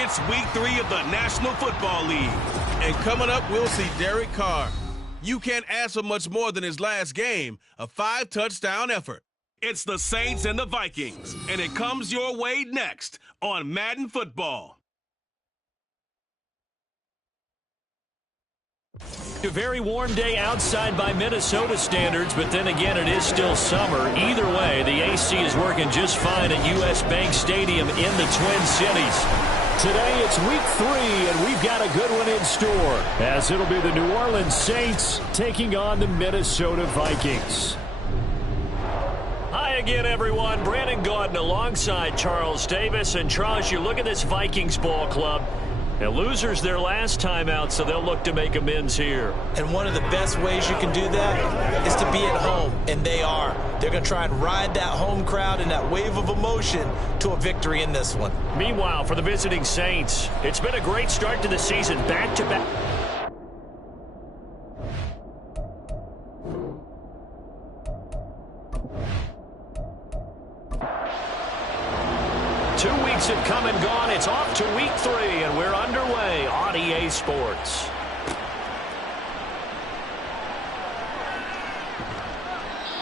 It's week 3 of the National Football League. And coming up, we'll see Derek Carr. You can't ask for much more than his last game, a 5-touchdown effort. It's the Saints and the Vikings, and it comes your way next on Madden Football. A very warm day outside by Minnesota standards, but then again, it is still summer. Either way, the AC is working just fine at U.S. Bank Stadium in the Twin Cities. Today, it's week 3, and we've got a good one in store, as it'll be the New Orleans Saints taking on the Minnesota Vikings. Hi again, everyone. Brandon Gaudin alongside Charles Davis. And Charles, you look at this Vikings ball club. Now, losers their last time out, so they'll look to make amends here. And one of the best ways you can do that is to be at home, and they are. They're going to try and ride that home crowd and that wave of emotion to a victory in this one. Meanwhile, for the visiting Saints, it's been a great start to the season, back-to-back. Two weeks have come and gone. It's off to week 3, and we're underway on EA Sports.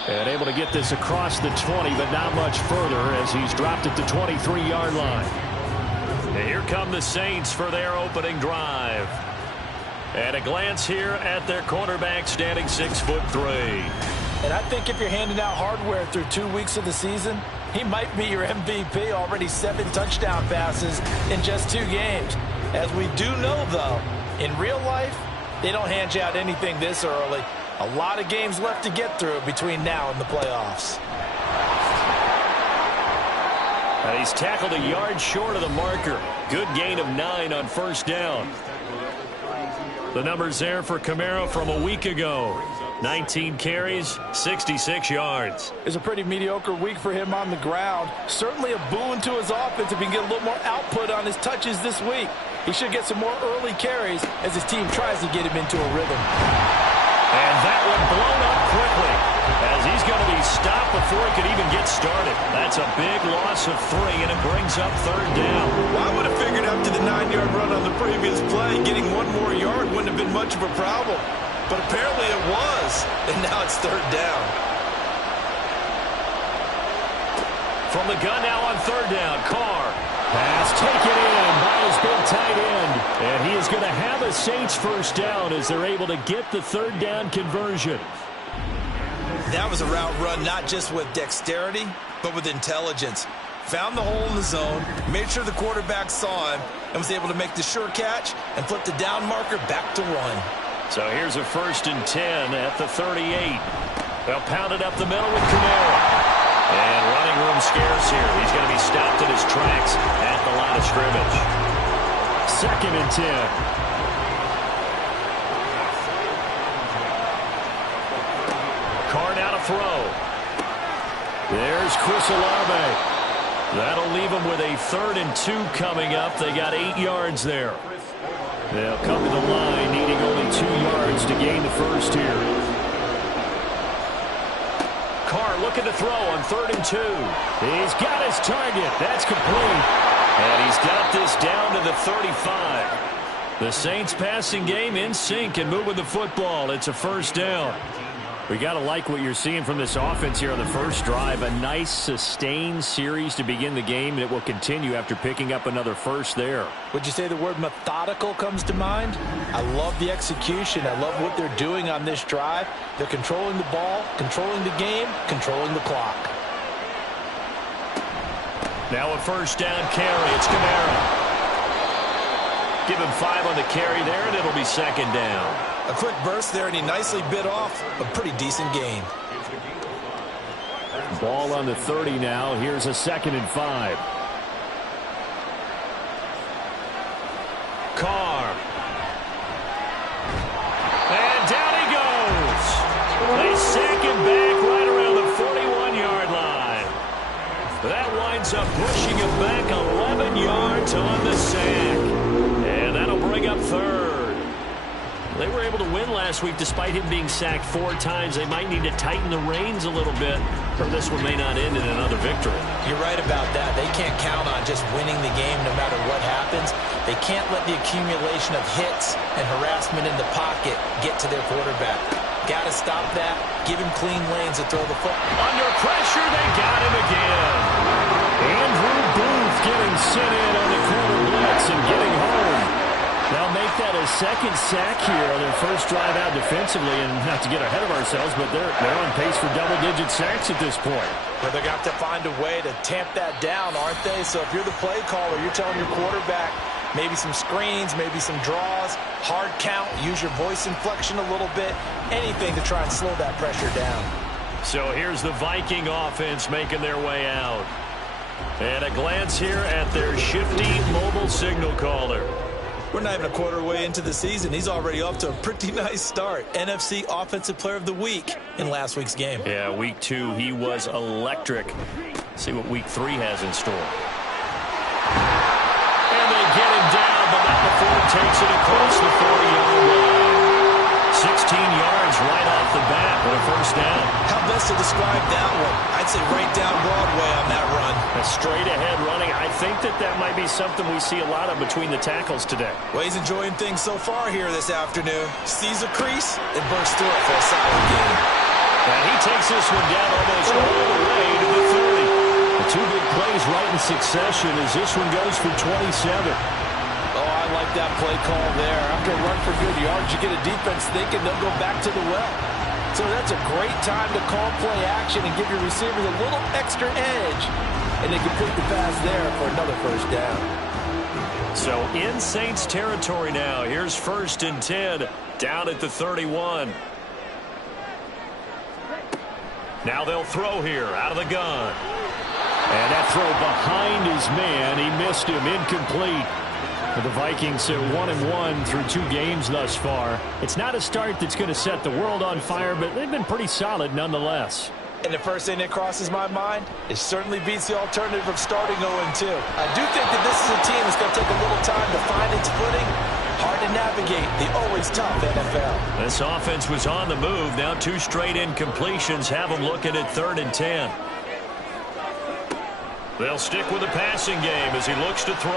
And able to get this across the 20, but not much further as he's dropped it to 23-yard line. And here come the Saints for their opening drive. And a glance here at their quarterback, standing 6'3". And I think if you're handing out hardware through 2 weeks of the season, he might be your MVP. Already 7 touchdown passes in just 2 games. As we do know, though, in real life, they don't hand you out anything this early. A lot of games left to get through between now and the playoffs. And he's tackled a yard short of the marker. Good gain of 9 on first down. The numbers there for Kamara from a week ago. 19 carries, 66 yards. It's a pretty mediocre week for him on the ground. Certainly a boon to his offense if he can get a little more output on his touches this week. He should get some more early carries as his team tries to get him into a rhythm. And that one blown up quickly as he's going to be stopped before he could even get started. That's a big loss of 3, and it brings up 3rd down. Well, I would have figured after the 9-yard run on the previous play, getting 1 more yard wouldn't have been much of a problem. But apparently it was, and now it's 3rd down. From the gun now on 3rd down, Carr. Pass taken in by his big tight end. And he is going to have a Saints first down as they're able to get the 3rd down conversion. That was a route run not just with dexterity, but with intelligence. Found the hole in the zone, made sure the quarterback saw him, and was able to make the sure catch and flip the down marker back to 1. So here's a 1st and 10 at the 38. They'll pound it up the middle with Kamara. And running room scarce here. He's going to be stopped in his tracks at the line of scrimmage. 2nd and 10. Carr now to throw. There's Chris Olave. That'll leave him with a 3rd and 2 coming up. They got 8 yards there. They'll come to the line, needing only 2 yards to gain the first here. Carr looking to throw on 3rd and 2. He's got his target. That's complete. And he's got this down to the 35. The Saints passing game in sync and moving the football. It's a first down. We got to like what you're seeing from this offense here on the first drive. A nice, sustained series to begin the game, and it will continue after picking up another first there. Would you say the word methodical comes to mind? I love the execution. I love what they're doing on this drive. They're controlling the ball, controlling the game, controlling the clock. Now a first down carry. It's Kamara. Give him 5 on the carry there, and it'll be 2nd down. A quick burst there, and he nicely bit off a pretty decent gain. Ball on the 30 now. Here's a 2nd and 5. Carr. And down he goes. They sack him back right around the 41-yard line. That winds up pushing him back 11 yards on the sack. And that'll bring up 3rd. They were able to win last week despite him being sacked 4 times. They might need to tighten the reins a little bit, or this one may not end in another victory. You're right about that. They can't count on just winning the game no matter what happens. They can't let the accumulation of hits and harassment in the pocket get to their quarterback. Got to stop that. Give him clean lanes to throw the football. Under pressure, they got him again. Andrew Booth getting sent in on the corner blitz and getting home. They'll make that a second sack here on their first drive out defensively, and not to get ahead of ourselves, but they're on pace for double-digit sacks at this point. But they're going to have to find a way to tamp that down, aren't they? So if you're the play caller, you're telling your quarterback maybe some screens, maybe some draws, hard count, use your voice inflection a little bit, anything to try and slow that pressure down. So here's the Viking offense making their way out. And a glance here at their shifty mobile signal caller. We're not even a quarter way into the season. He's already off to a pretty nice start. NFC Offensive Player of the Week in last week's game. Yeah, week 2, he was electric. See what week 3 has in store. And they get him down, but not before he takes it across the 40-yard line. 16 yards right off the bat with a first down. How best to describe that one? I'd say right down Broadway on that run. A straight-ahead running. I think that might be something we see a lot of between the tackles today. Well, he's enjoying things so far here this afternoon. Sees a crease and bursts through it for a solid gain. And he takes this one down almost all the way to the 30. The 2 big plays right in succession as this one goes for 27. Oh, I like that play call there. After a run for good yards, you get a defense thinking they'll go back to the well. So that's a great time to call play action and give your receivers a little extra edge. And they complete the pass there for another first down. So in Saints territory now. Here's 1st and 10 down at the 31. Now they'll throw here out of the gun. And that throw behind his man. He missed him. Incomplete. The Vikings are 1-1 through 2 games thus far. It's not a start that's going to set the world on fire, but they've been pretty solid nonetheless. And the first thing that crosses my mind, it certainly beats the alternative of starting 0-2. I do think that this is a team that's going to take a little time to find its footing. Hard to navigate the always tough NFL. This offense was on the move. Now 2 straight incompletions have them looking at 3rd and 10. They'll stick with the passing game as he looks to throw.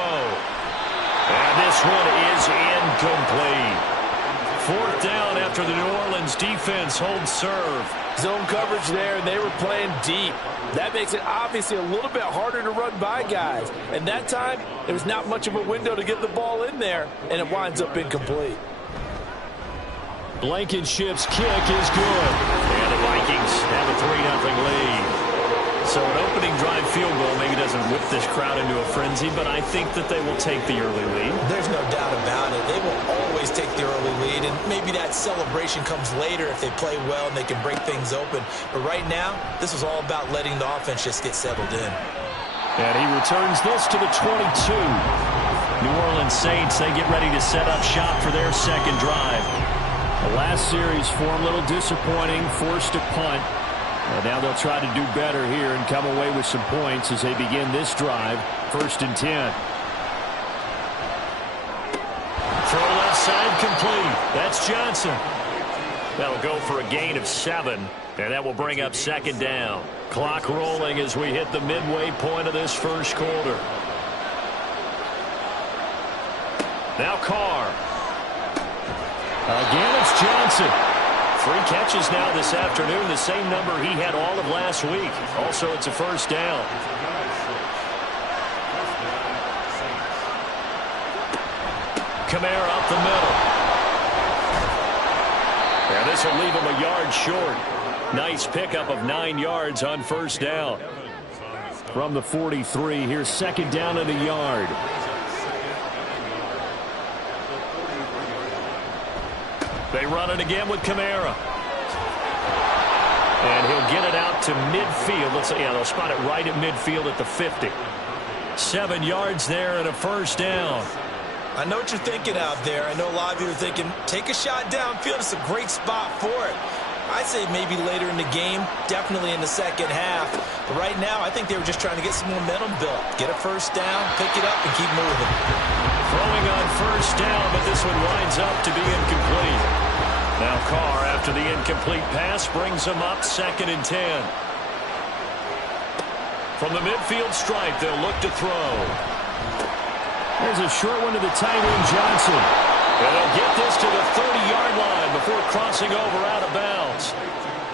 And this one is incomplete. 4th down after the New Orleans defense holds serve. Zone coverage there, and they were playing deep. That makes it obviously a little bit harder to run by guys. And that time, there was not much of a window to get the ball in there, and it winds up incomplete. Blankenship's kick is good. And the Vikings have a 3-0 lead. So an opening drive field goal maybe doesn't whip this crowd into a frenzy, but I think that they will take the early lead. There's no doubt about it. They will always take the early lead, and maybe that celebration comes later if they play well and they can break things open. But right now, this is all about letting the offense just get settled in. And he returns this to the 22. New Orleans Saints, they get ready to set up shop for their second drive. The last series for them, a little disappointing, forced a punt. And now they'll try to do better here and come away with some points as they begin this drive. 1st and 10. Throw left side complete. That's Johnson. That'll go for a gain of 7. And that will bring up 2nd down. Clock rolling as we hit the midway point of this first quarter. Now Carr. Again, it's Johnson. 3 catches now this afternoon, the same number he had all of last week. Also, it's a first down. Kamara up the middle. And this will leave him a yard short. Nice pickup of 9 yards on first down. From the 43, here's 2nd down and a yard. They run it again with Kamara. And he'll get it out to midfield. Let's say, yeah, they'll spot it right at midfield at the 50. 7 yards there and a first down. I know what you're thinking out there. I know a lot of you are thinking, take a shot downfield. It's a great spot for it. I'd say maybe later in the game, definitely in the second half. But right now, I think they were just trying to get some momentum built. Get a first down, pick it up, and keep moving. Throwing on first down, but this one winds up to be incomplete. Now Carr, after the incomplete pass, brings him up 2nd and 10. From the midfield stripe, they'll look to throw. There's a short one to the tight end, Johnson. And they'll get this to the 30-yard line before crossing over out of bounds.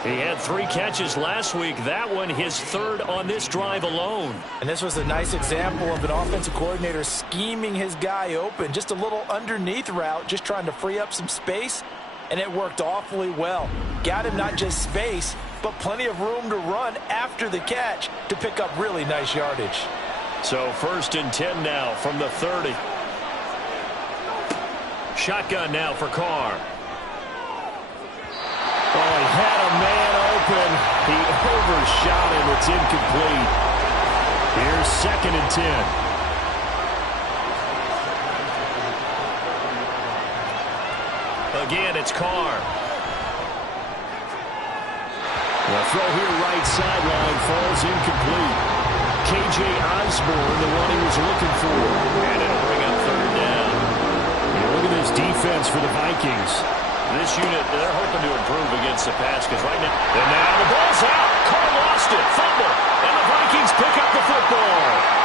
He had 3 catches last week. That one his 3rd on this drive alone. And this was a nice example of an offensive coordinator scheming his guy open. Just a little underneath route, just trying to free up some space. And it worked awfully well. Got him not just space, but plenty of room to run after the catch to pick up really nice yardage. So 1st and 10 now from the 30. Shotgun now for Carr. Oh, he had a man open. He overshot him. It's incomplete. Here's 2nd and 10. Again, it's Carr. The throw here right sideline falls incomplete. K.J. Osborne, the one he was looking for. And it'll bring up 3rd down. Yeah, look at this defense for the Vikings. This unit, they're hoping to improve against the pass because right now, and now the ball's out. Carr lost it. Fumble. And the Vikings pick up the football.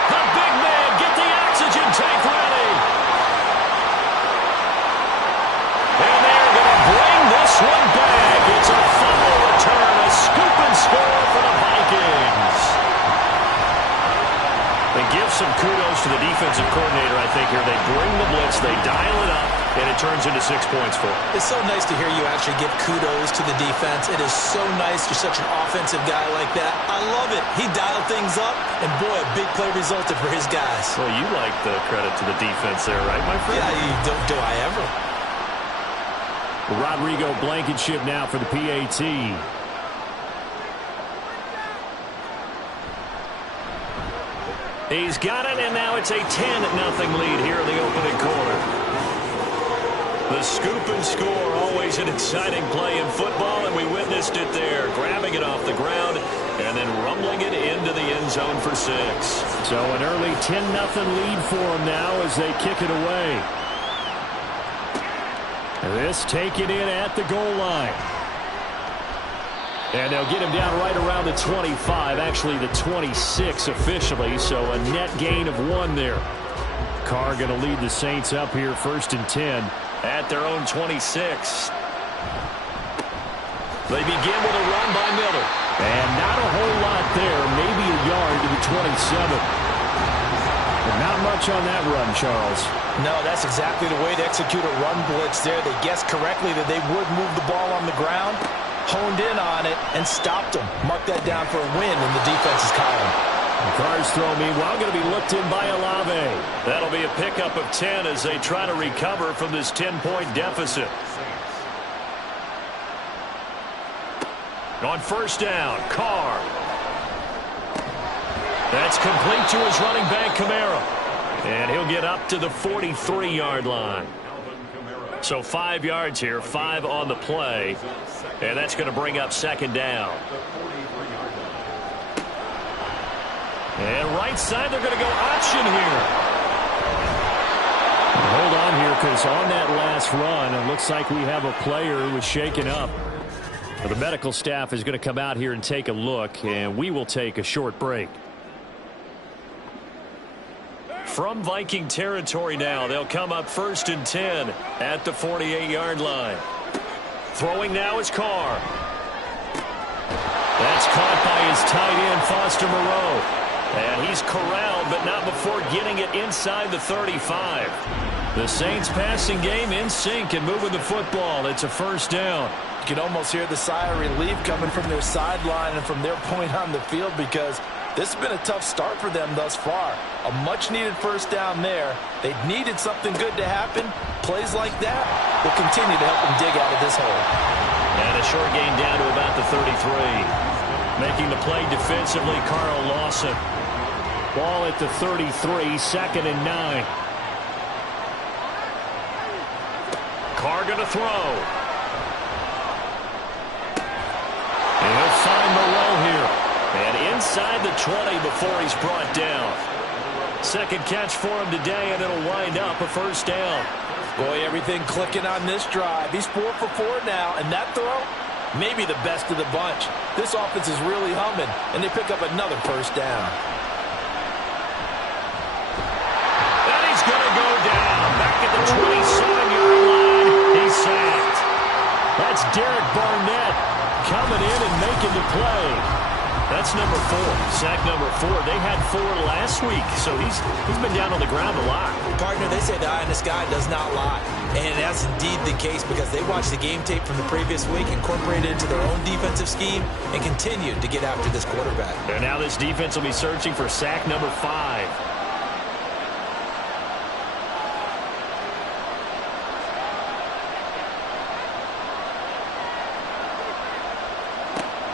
The big man, get the oxygen tank ready. And they're going to bring this one back. It's a fumble return, a scoop and score for the Vikings. They give some kudos to the defensive coordinator, I think, here. They bring the blitz, they dial it up, and it turns into 6 points for them. It's so nice to hear you actually give kudos to the defense. It is so nice you're such an offensive guy like that. I love it. He dialed things up, and boy, a big play resulted for his guys. Well, you like the credit to the defense there, right, my friend? Yeah, do I ever? Rodrigo Blankenship now for the PAT. He's got it, and now it's a 10-0 lead here in the opening quarter. The scoop and score, always an exciting play in football, and we witnessed it there, grabbing it off the ground and then rumbling it into the end zone for 6. So an early 10-0 lead for them now as they kick it away. This taken in at the goal line. And they'll get him down right around the 25, actually the 26 officially, so a net gain of 1 there. Carr going to lead the Saints up here 1st and 10 at their own 26. They begin with a run by Miller. And not a whole lot there, maybe a yard to the 27. But not much on that run, Charles. No, that's exactly the way to execute a run blitz there. They guessed correctly that they would move the ball on the ground, honed in on it, and stopped them. Mark that down for a win in the defense's column. Carr's throw, meanwhile, going to be looked in by Olave. That'll be a pickup of 10 as they try to recover from this 10-point deficit. On 1st down, Carr. That's complete to his running back, Kamara. And he'll get up to the 43-yard line. So 5 yards here, 5 on the play. And that's going to bring up 2nd down. And right side, they're going to go option here. Hold on here, because on that last run, it looks like we have a player who was shaken up. The medical staff is going to come out here and take a look, and we will take a short break. From Viking territory now, they'll come up 1st and 10 at the 48-yard line. Throwing now is Carr. That's caught by his tight end, Foster Moreau. And he's corralled, but not before getting it inside the 35. The Saints passing game in sync and moving the football. It's a 1st down. You can almost hear the sigh of relief coming from their sideline and from their point on the field, because this has been a tough start for them thus far. A much-needed 1st down there. They needed something good to happen. Plays like that will continue to help them dig out of this hole. And a short gain down to about the 33. Making the play defensively, Carl Lawson. Ball at the 33, 2nd and 9. Carr going to throw. And he'll find Moreau here. And inside the 20 before he's brought down. Second catch for him today, and it'll wind up a first down. Boy, everything clicking on this drive. He's 4 for 4 now, and that throw, maybe the best of the bunch. This offense is really humming, and they pick up another first down. And he's going to go down. Back at the 27-yard line. He's sacked. That's Derek Barnett coming in and making the play. That's number 4. Sack number 4. They had 4 last week, so he's been down on the ground a lot. Partner, they say the eye in the sky does not lie. And that's indeed the case because they watched the game tape from the previous week, incorporated it into their own defensive scheme, and continued to get after this quarterback. And now this defense will be searching for sack number 5.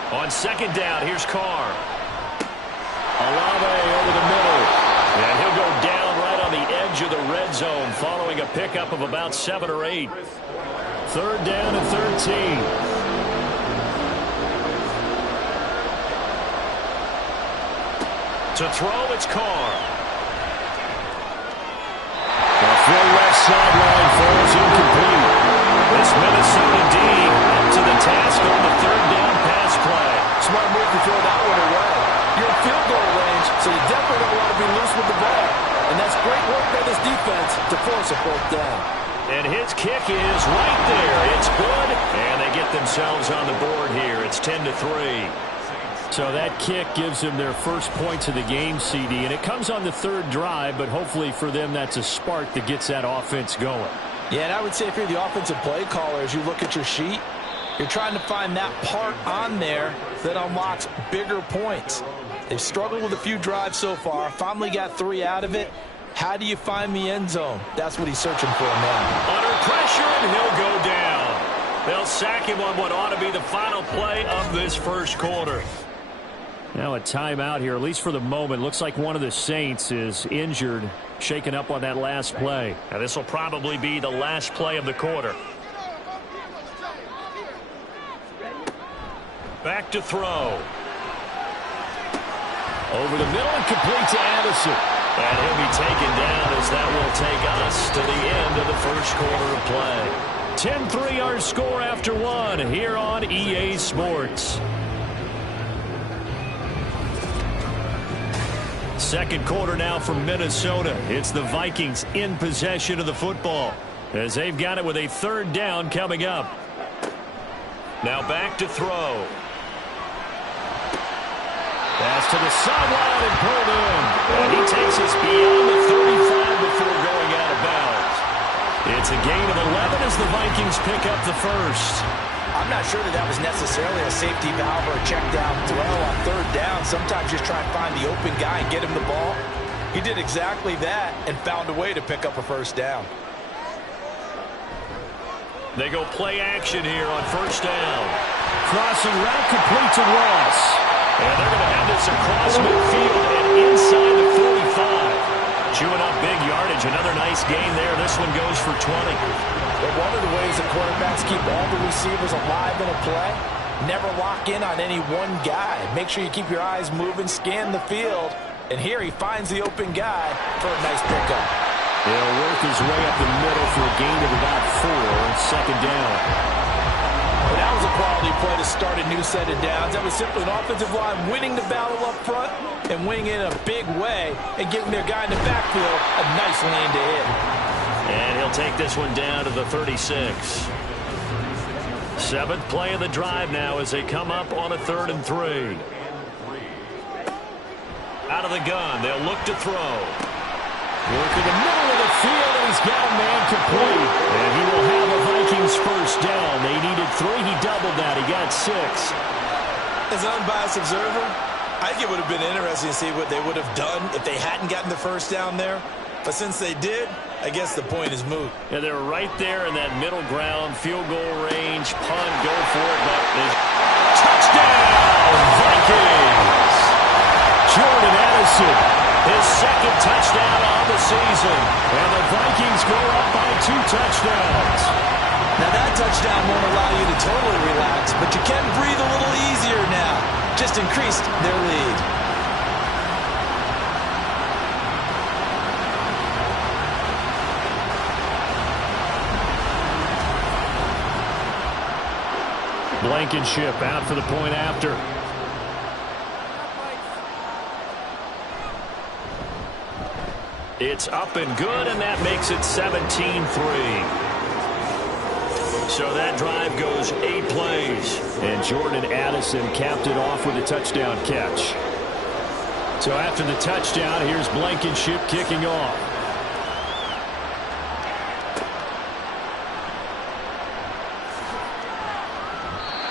On second down, here's Carr. Olave over the middle. And he'll go down right on the edge of the red zone following a pickup of about 7 or 8. Third down and 13. To throw, it's Carr. The full left sideline falls incomplete. This Minnesota D up to the task on the third down pass play. Smart move to throw that one away. You're in field goal range, so you definitely don't want to be loose with the ball. And that's great work by this defense to force a fourth down. And his kick is right there. It's good, and they get themselves on the board here. It's 10-3. So that kick gives them their first points of the game, CD, and it comes on the third drive, but hopefully for them that's a spark that gets that offense going. Yeah, and I would say if you're the offensive play caller, as you look at your sheet, you're trying to find that part on there that unlocks bigger points. They've struggled with a few drives so far, finally got 3 out of it. How do you find the end zone? That's what he's searching for now. Under pressure, and he'll go down. They'll sack him on what ought to be the final play of this first quarter. Now a timeout here, at least for the moment. Looks like one of the Saints is injured, shaken up on that last play. Now this will probably be the last play of the quarter. Back to throw. Over the middle and complete to Addison. And he'll be taken down as that will take us to the end of the first quarter of play. 10-3 our score after 1 here on EA Sports. Second quarter now from Minnesota. It's the Vikings in possession of the football as they've got it with a third down coming up. Now back to throw. Pass to the sideline and pulled in. And he takes us beyond the 35 before going out of bounds. It's a gain of 11 as the Vikings pick up the first. I'm not sure that was necessarily a safety valve or a check down throw on third down. Sometimes just try and find the open guy and get him the ball. He did exactly that and found a way to pick up a first down. They go play action here on first down. Crossing route complete to Ross. And they're going to have this across midfield and inside the 45. Chewing up big yardage. Another nice gain there. This one goes for 20. But one of the ways that quarterbacks keep all the receivers alive in a play, never lock in on any one guy. Make sure you keep your eyes moving, scan the field. And here he finds the open guy for a nice pickup. He'll work his way up the middle for a gain of about 4. Second down. Well, that was a quality play to start a new set of downs. That was simply an offensive line winning the battle up front and winning it in a big way and giving their guy in the backfield a nice lane to hit. And he'll take this one down to the 36. Seventh play of the drive now as they come up on a 3rd and 3. Out of the gun, they'll look to throw. Working the middle of the field, and he's got a man complete. And he will have a Vikings first down. They needed 3. He doubled that. He got 6. As an unbiased observer, I think it would have been interesting to see what they would have done if they hadn't gotten the first down there. But since they did, I guess the point is moot. Yeah, they're right there in that middle ground, field goal range, punt, go for it. But touchdown, Vikings! Jordan Addison, his second touchdown of the season. And the Vikings go up by 2 touchdowns. Now that touchdown won't allow you to totally relax, but you can breathe a little easier now. Just increased their lead. Blankenship out for the point after. It's up and good, and that makes it 17-3. So that drive goes 8 plays. And Jordan Addison capped it off with a touchdown catch. So after the touchdown, here's Blankenship kicking off.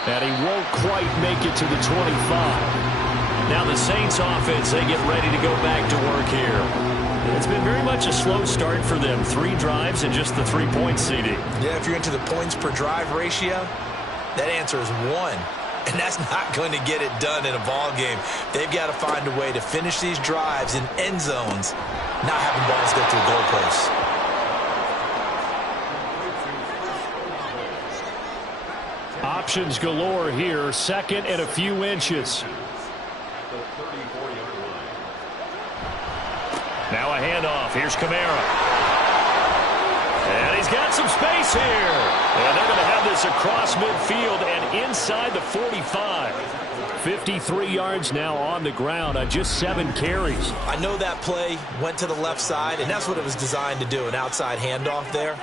And he won't quite make it to the 25. Now the Saints offense, they get ready to go back to work here. It's been very much a slow start for them. 3 drives and just the 3 points, CD. Yeah, if you're into the points per drive ratio, that answer is 1. And that's not going to get it done in a ball game. They've got to find a way to finish these drives in end zones, not having balls go through goalposts. Options galore here. 2nd and a few inches. Now a handoff. Here's Kamara. And he's got some space here. And they're going to have this across midfield and inside the 45. 53 yards now on the ground on just 7 carries. I know that play went to the left side, and that's what it was designed to do, an outside handoff there.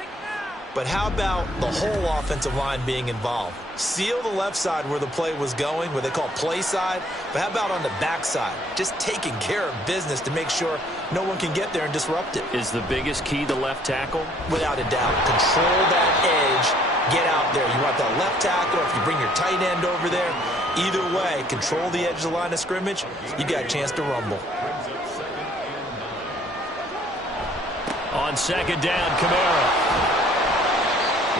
But how about the whole offensive line being involved? Seal the left side where the play was going, what they call play side. But how about on the back side? Just taking care of business to make sure no one can get there and disrupt it. Is the biggest key the left tackle? Without a doubt. Control that edge. Get out there. You want that left tackle, if you bring your tight end over there. Either way, control the edge of the line of scrimmage. You got a chance to rumble. On 2nd down, Kamara.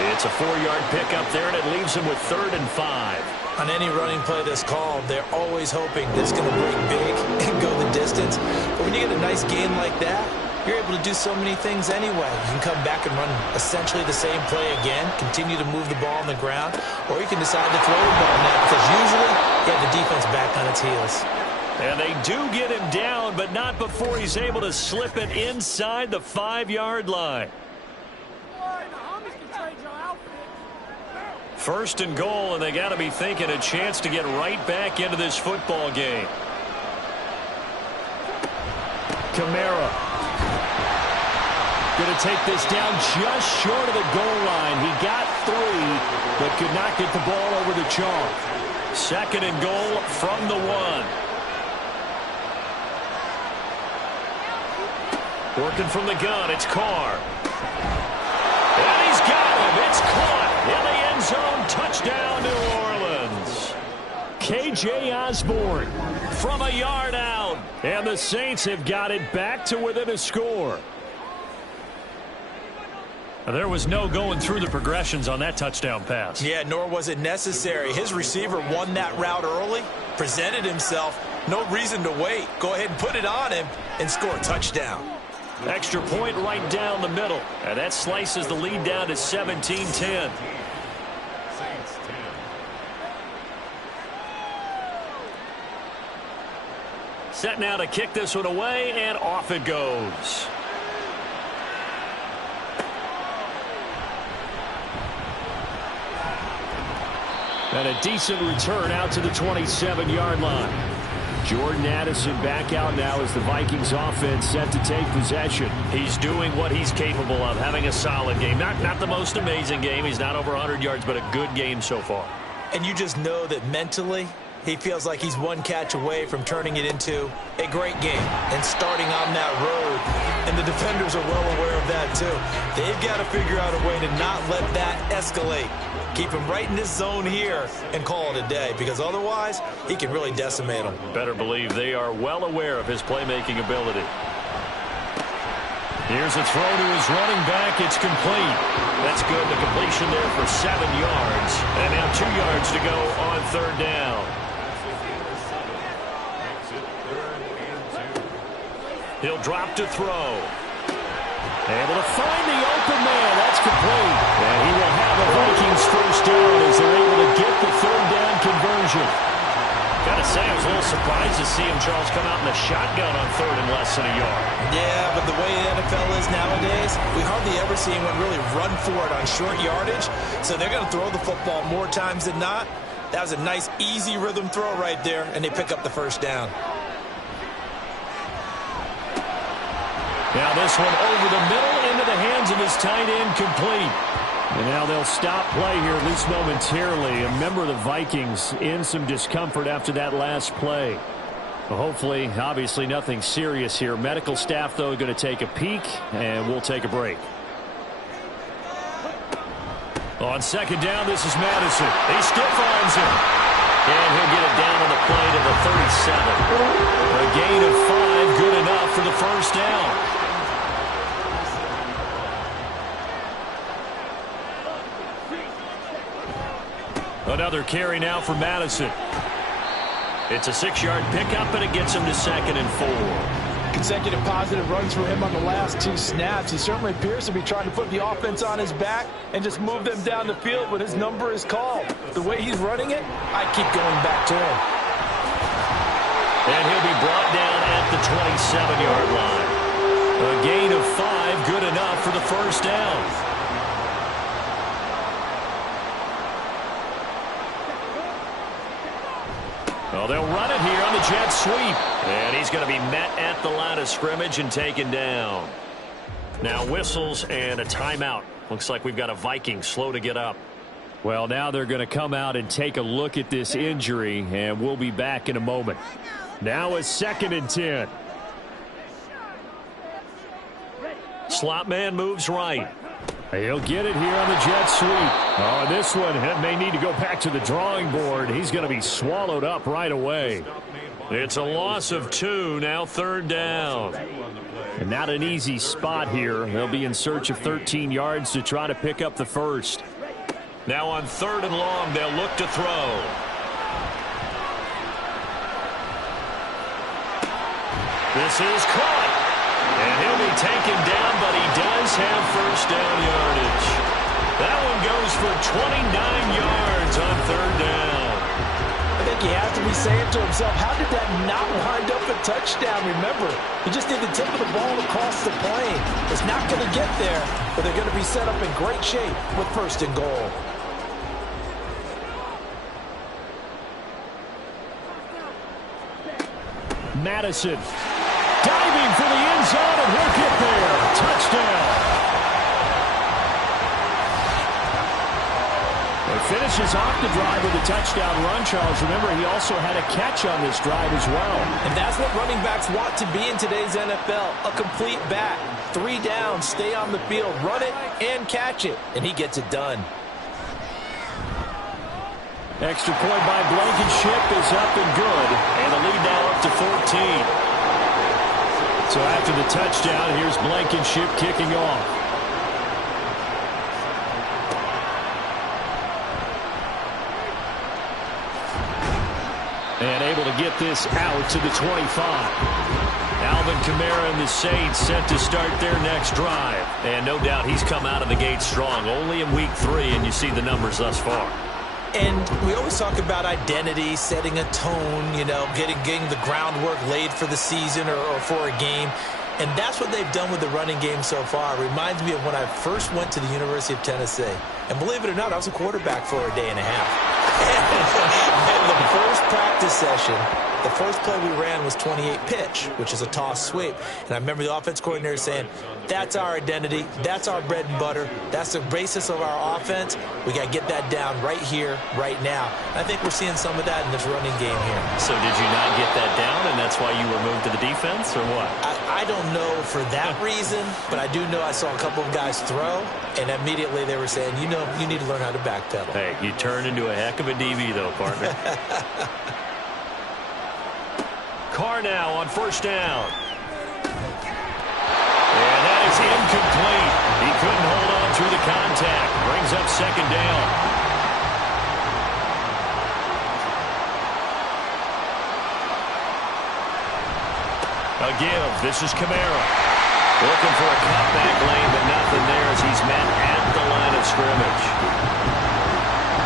It's a 4-yard pickup there, and it leaves him with 3rd and 5. On any running play that's called, they're always hoping that it's going to break big and go the distance. But when you get a nice gain like that, you're able to do so many things anyway. You can come back and run essentially the same play again, continue to move the ball on the ground, or you can decide to throw the ball now because usually you have the defense back on its heels. And they do get him down, but not before he's able to slip it inside the 5-yard line. 1st and goal, and they got to be thinking a chance to get right back into this football game. Kamara. Going to take this down just short of the goal line. He got 3, but could not get the ball over the chalk. 2nd and goal from the 1. Working from the gun, it's Carr. And he's got him. It's caught in the end zone. Touchdown, New Orleans. K.J. Osborne from a yard out. And the Saints have got it back to within a score. There was no going through the progressions on that touchdown pass. Yeah, nor was it necessary. His receiver won that route early, presented himself. No reason to wait. Go ahead and put it on him and score a touchdown. Extra point right down the middle. And that slices the lead down to 17-10. Set now to kick this one away, and off it goes. And a decent return out to the 27-yard line. Jordan Addison back out now as the Vikings offense set to take possession. He's doing what he's capable of, having a solid game. Not the most amazing game. He's not over 100 yards, but a good game so far. And you just know that mentally, he feels like he's one catch away from turning it into a great game and starting on that road. And the defenders are well aware of that, too. They've got to figure out a way to not let that escalate. Keep him right in this zone here and call it a day, because otherwise he can really decimate him. Better believe they are well aware of his playmaking ability. Here's a throw to his running back. It's complete. That's good. The completion there for 7 yards. And now 2 yards to go on 3rd down. He'll drop to throw. Able to find the open man. That's complete. And he will have a Vikings 1st down as they're able to get the 3rd down conversion. Gotta say, I was a little surprised to see him, Charles, come out in the shotgun on 3rd and less than a yard. Yeah, but the way the NFL is nowadays, we hardly ever see anyone really run for it on short yardage. So they're going to throw the football more times than not. That was a nice, easy rhythm throw right there, and they pick up the first down. Now this one over the middle into the hands of his tight end, complete. And now they'll stop play here, at least momentarily. A member of the Vikings in some discomfort after that last play. Well, hopefully, obviously nothing serious here. Medical staff, though, going to take a peek, and we'll take a break. On second down, this is Madison. He stiff arms him. And he'll get it down on the play to the 37. A gain of 5, good enough for the first down. Another carry now for Madison. It's a 6-yard pickup, and it gets him to 2nd and 4. Consecutive positive runs for him on the last 2 snaps. He certainly appears to be trying to put the offense on his back and just move them down the field when his number is called. The way he's running it, I keep going back to him. And he'll be brought down at the 27-yard line. A gain of 5, good enough for the first down. Well, they'll run it here on the jet sweep. And he's going to be met at the line of scrimmage and taken down. Now whistles and a timeout. Looks like we've got a Viking slow to get up. Well, now they're going to come out and take a look at this injury, and we'll be back in a moment. Now it's 2nd and 10. Slot man moves right. He'll get it here on the jet sweep. Oh, this one may need to go back to the drawing board. He's going to be swallowed up right away. It's a loss of 2, now 3rd down. And not an easy spot here. They'll be in search of 13 yards to try to pick up the first. Now on 3rd and long, they'll look to throw. This is caught. And he'll be taken down, but he does have first down yardage. That one goes for 29 yards on 3rd down. I think he has to be saying to himself, how did that not wind up a touchdown? Remember, he just did the tip of the ball across the plane. It's not going to get there, but they're going to be set up in great shape with 1st and goal. Madison diving for the end zone, and he'll get there. Touchdown. He finishes off the drive with a touchdown run, Charles. Remember, he also had a catch on this drive as well. And that's what running backs want to be in today's NFL, a complete back. 3 downs, stay on the field, run it, and catch it. And he gets it done. Extra point by Blankenship is up and good. And the lead now up to 14. So after the touchdown, here's Blankenship kicking off. And able to get this out to the 25. Alvin Kamara and the Saints set to start their next drive. And no doubt he's come out of the gate strong. Only in week 3, and you see the numbers thus far. And we always talk about identity, setting a tone, you know, getting the groundwork laid for the season or for a game. And that's what they've done with the running game so far. It reminds me of when I first went to the University of Tennessee. And believe it or not, I was a quarterback for a day and a half. And the first practice session, the first play we ran was 28 pitch, which is a toss sweep. And I remember the offense coordinator saying, that's our identity, that's our bread and butter, that's the basis of our offense. We got to get that down right here, right now. I think we're seeing some of that in this running game here. So did you not get that down, and that's why you were moved to the defense, or what? I don't know for that reason, but I do know I saw a couple of guys throw, and immediately they were saying, you know, you need to learn how to backpedal. Hey, you turned into a heck of a DB, though, partner. Carr now on 1st down. And that is incomplete. He couldn't hold on through the contact. Brings up 2nd down. A give. This is Kamara. Looking for a cutback lane, but nothing there as he's met at the line of scrimmage.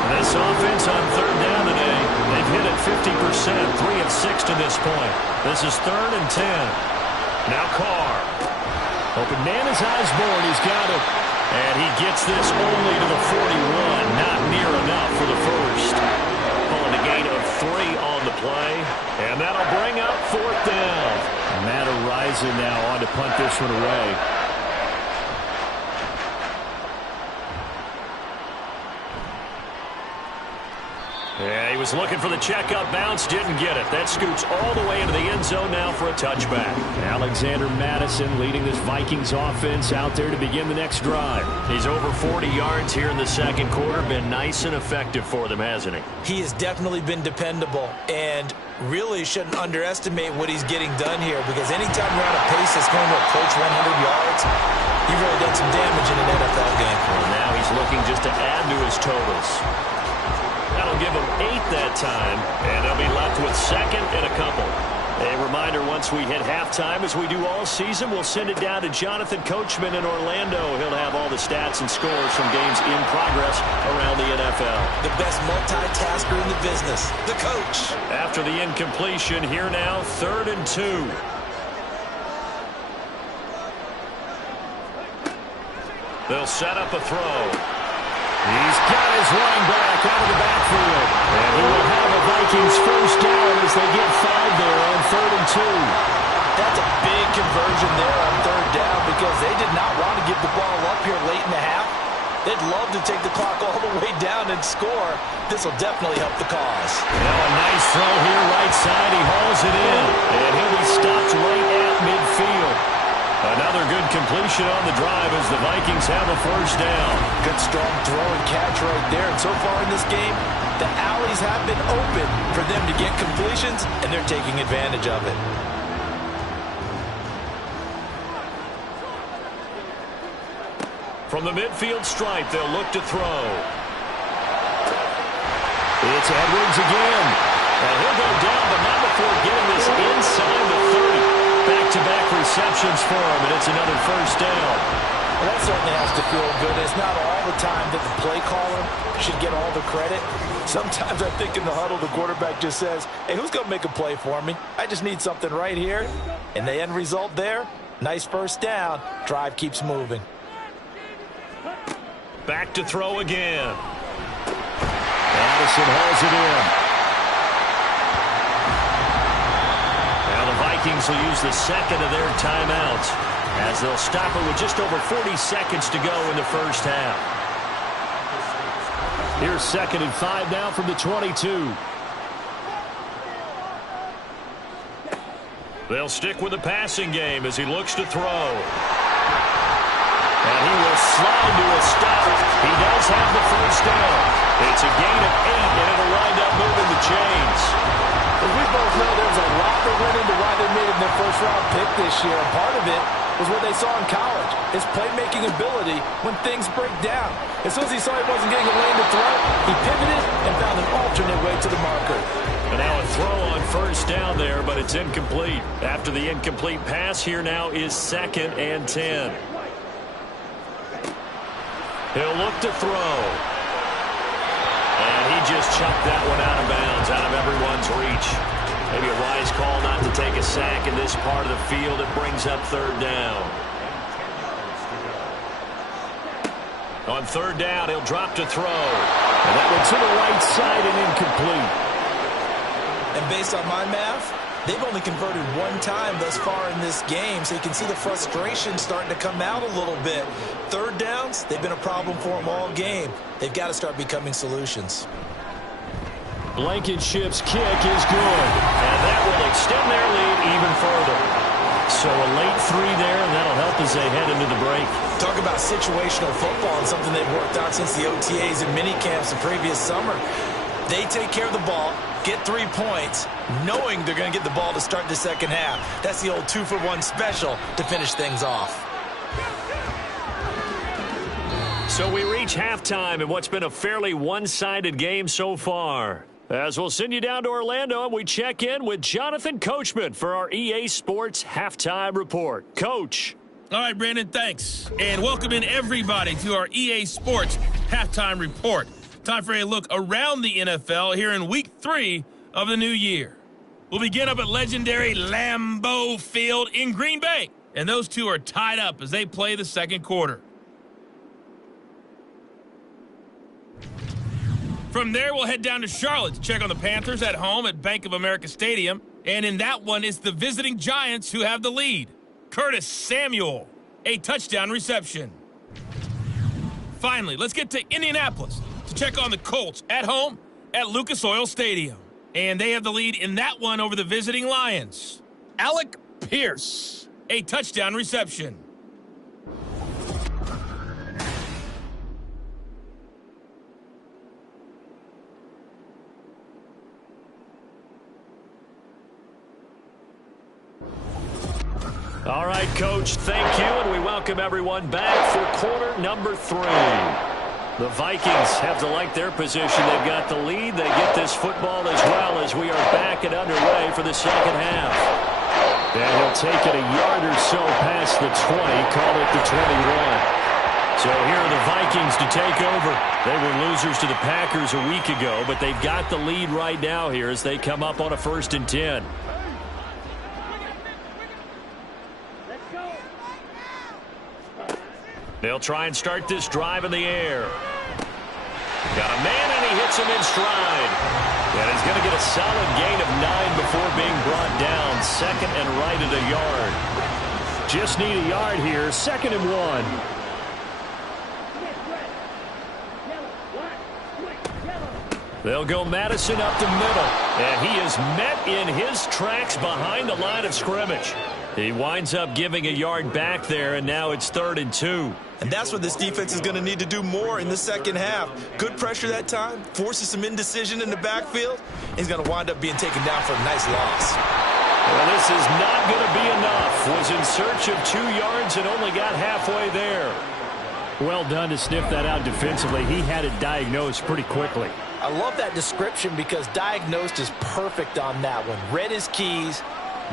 This offense on 3rd down today, they've hit it 50%, 3 of 6 to this point. This is 3rd and 10. Now Carr. Open man is Osborne. He's got it. And he gets this only to the 41. Not near enough for the first. Call on the play, and that'll bring up 4th down. Matt Araiza now on to punt this one away. Yeah, he was looking for the checkup bounce, didn't get it. That scoots all the way into the end zone now for a touchback. Alexander Madison leading this Vikings offense out there to begin the next drive. He's over 40 yards here in the second quarter. Been nice and effective for them, hasn't he? He has definitely been dependable, and really shouldn't underestimate what he's getting done here, because anytime you're on a pace that's going to approach 100 yards, you've really done some damage in an NFL game. Well, now he's looking just to add to his totals. That'll give them 8 that time, and they'll be left with 2nd and a couple. A reminder, once we hit halftime, as we do all season, we'll send it down to Jonathan Coachman in Orlando. He'll have all the stats and scores from games in progress around the NFL. The best multitasker in the business, the coach. After the incompletion, here now, 3rd and 2. They'll set up a throw. He's got his running back out of the backfield. And he will have a Vikings first down as they get 5 there on 3rd and 2. That's a big conversion there on 3rd down, because they did not want to give the ball up here late in the half. They'd love to take the clock all the way down and score. This will definitely help the cause. Now a nice throw here right side. He hauls it in. And he'll be stopped right at midfield. Another good completion on the drive as the Vikings have a first down. Good strong throw and catch right there. And so far in this game, the alleys have been open for them to get completions, and they're taking advantage of it. From the midfield stripe, they'll look to throw. It's Edwards again. And he'll go down, but not before getting this inside the 30. Back-to-back receptions for him, and it's another first down. Well, that certainly has to feel good. It's not all the time that the play caller should get all the credit. Sometimes I think in the huddle, the quarterback just says, hey, who's going to make a play for me? I just need something right here. And the end result there, nice first down. Drive keeps moving. Back to throw again. Addison hauls it in. Vikings will use the second of their timeouts as they'll stop it with just over 40 seconds to go in the first half. Here's 2nd and 5 now from the 22. They'll stick with the passing game as he looks to throw. And he will slide to a stop. He does have the first down. It's a gain of 8, and it'll wind up moving the chains. As we both know, there's a lot that went into why they made him their first-round pick this year. And part of it was what they saw in college, his playmaking ability when things break down. As soon as he saw he wasn't getting a lane to throw, he pivoted and found an alternate way to the marker. And now a throw on first down there, but it's incomplete. After the incomplete pass, here now is 2nd and 10. He'll look to throw. And he just chucked that one out of bounds, out of everyone's reach. Maybe a wise call not to take a sack in this part of the field. It brings up 3rd down. On 3rd down, he'll drop to throw. And that one to the right side and incomplete. And based on my math, they've only converted 1 time thus far in this game, so you can see the frustration starting to come out a little bit. 3rd downs, they've been a problem for them all game. They've got to start becoming solutions. Blankenship's kick is good. And that will extend their lead even further. So a late 3 there, and that'll help as they head into the break. Talk about situational football and something they've worked on since the OTAs and mini camps the previous summer. They take care of the ball, get 3 points, knowing they're going to get the ball to start the second half. That's the old 2-for-1 special to finish things off. So we reach halftime in what's been a fairly one-sided game so far. As we'll send you down to Orlando, and we check in with Jonathan Coachman for our EA Sports Halftime Report. Coach. All right, Brandon, thanks. And welcome in everybody to our EA Sports Halftime Report. Time for a look around the NFL here in Week 3 of the new year. We'll begin up at legendary Lambeau Field in Green Bay. And those two are tied up as they play the second quarter. From there, we'll head down to Charlotte to check on the Panthers at home at Bank of America Stadium. And in that one, it's the visiting Giants who have the lead. Curtis Samuel, a touchdown reception. Finally, let's get to Indianapolis to check on the Colts at home at Lucas Oil Stadium. And they have the lead in that one over the visiting Lions. Alec Pierce, a touchdown reception. All right, Coach, thank you, and we welcome everyone back for quarter number 3. The Vikings have to like their position. They've got the lead. They get this football as well as we are back and underway for the second half. And he'll take it a yard or so past the 20, call it the 21. So here are the Vikings to take over. They were losers to the Packers a week ago, but they've got the lead right now here as they come up on a 1st and 10. They'll try and start this drive in the air. Got a man, and he hits him in stride. And he's going to get a solid gain of 9 before being brought down. 2nd and right at a yard. Just need a yard here. 2nd and 1. They'll go Madison up the middle. And he is met in his tracks behind the line of scrimmage. He winds up giving a yard back there, and now it's 3rd and 2. And that's what this defense is going to need to do more in the second half. Good pressure that time, forces some indecision in the backfield. He's going to wind up being taken down for a nice loss. Well, this is not going to be enough. Was in search of 2 yards and only got halfway there. Well done to sniff that out defensively. He had it diagnosed pretty quickly. I love that description because diagnosed is perfect on that one. Read his keys,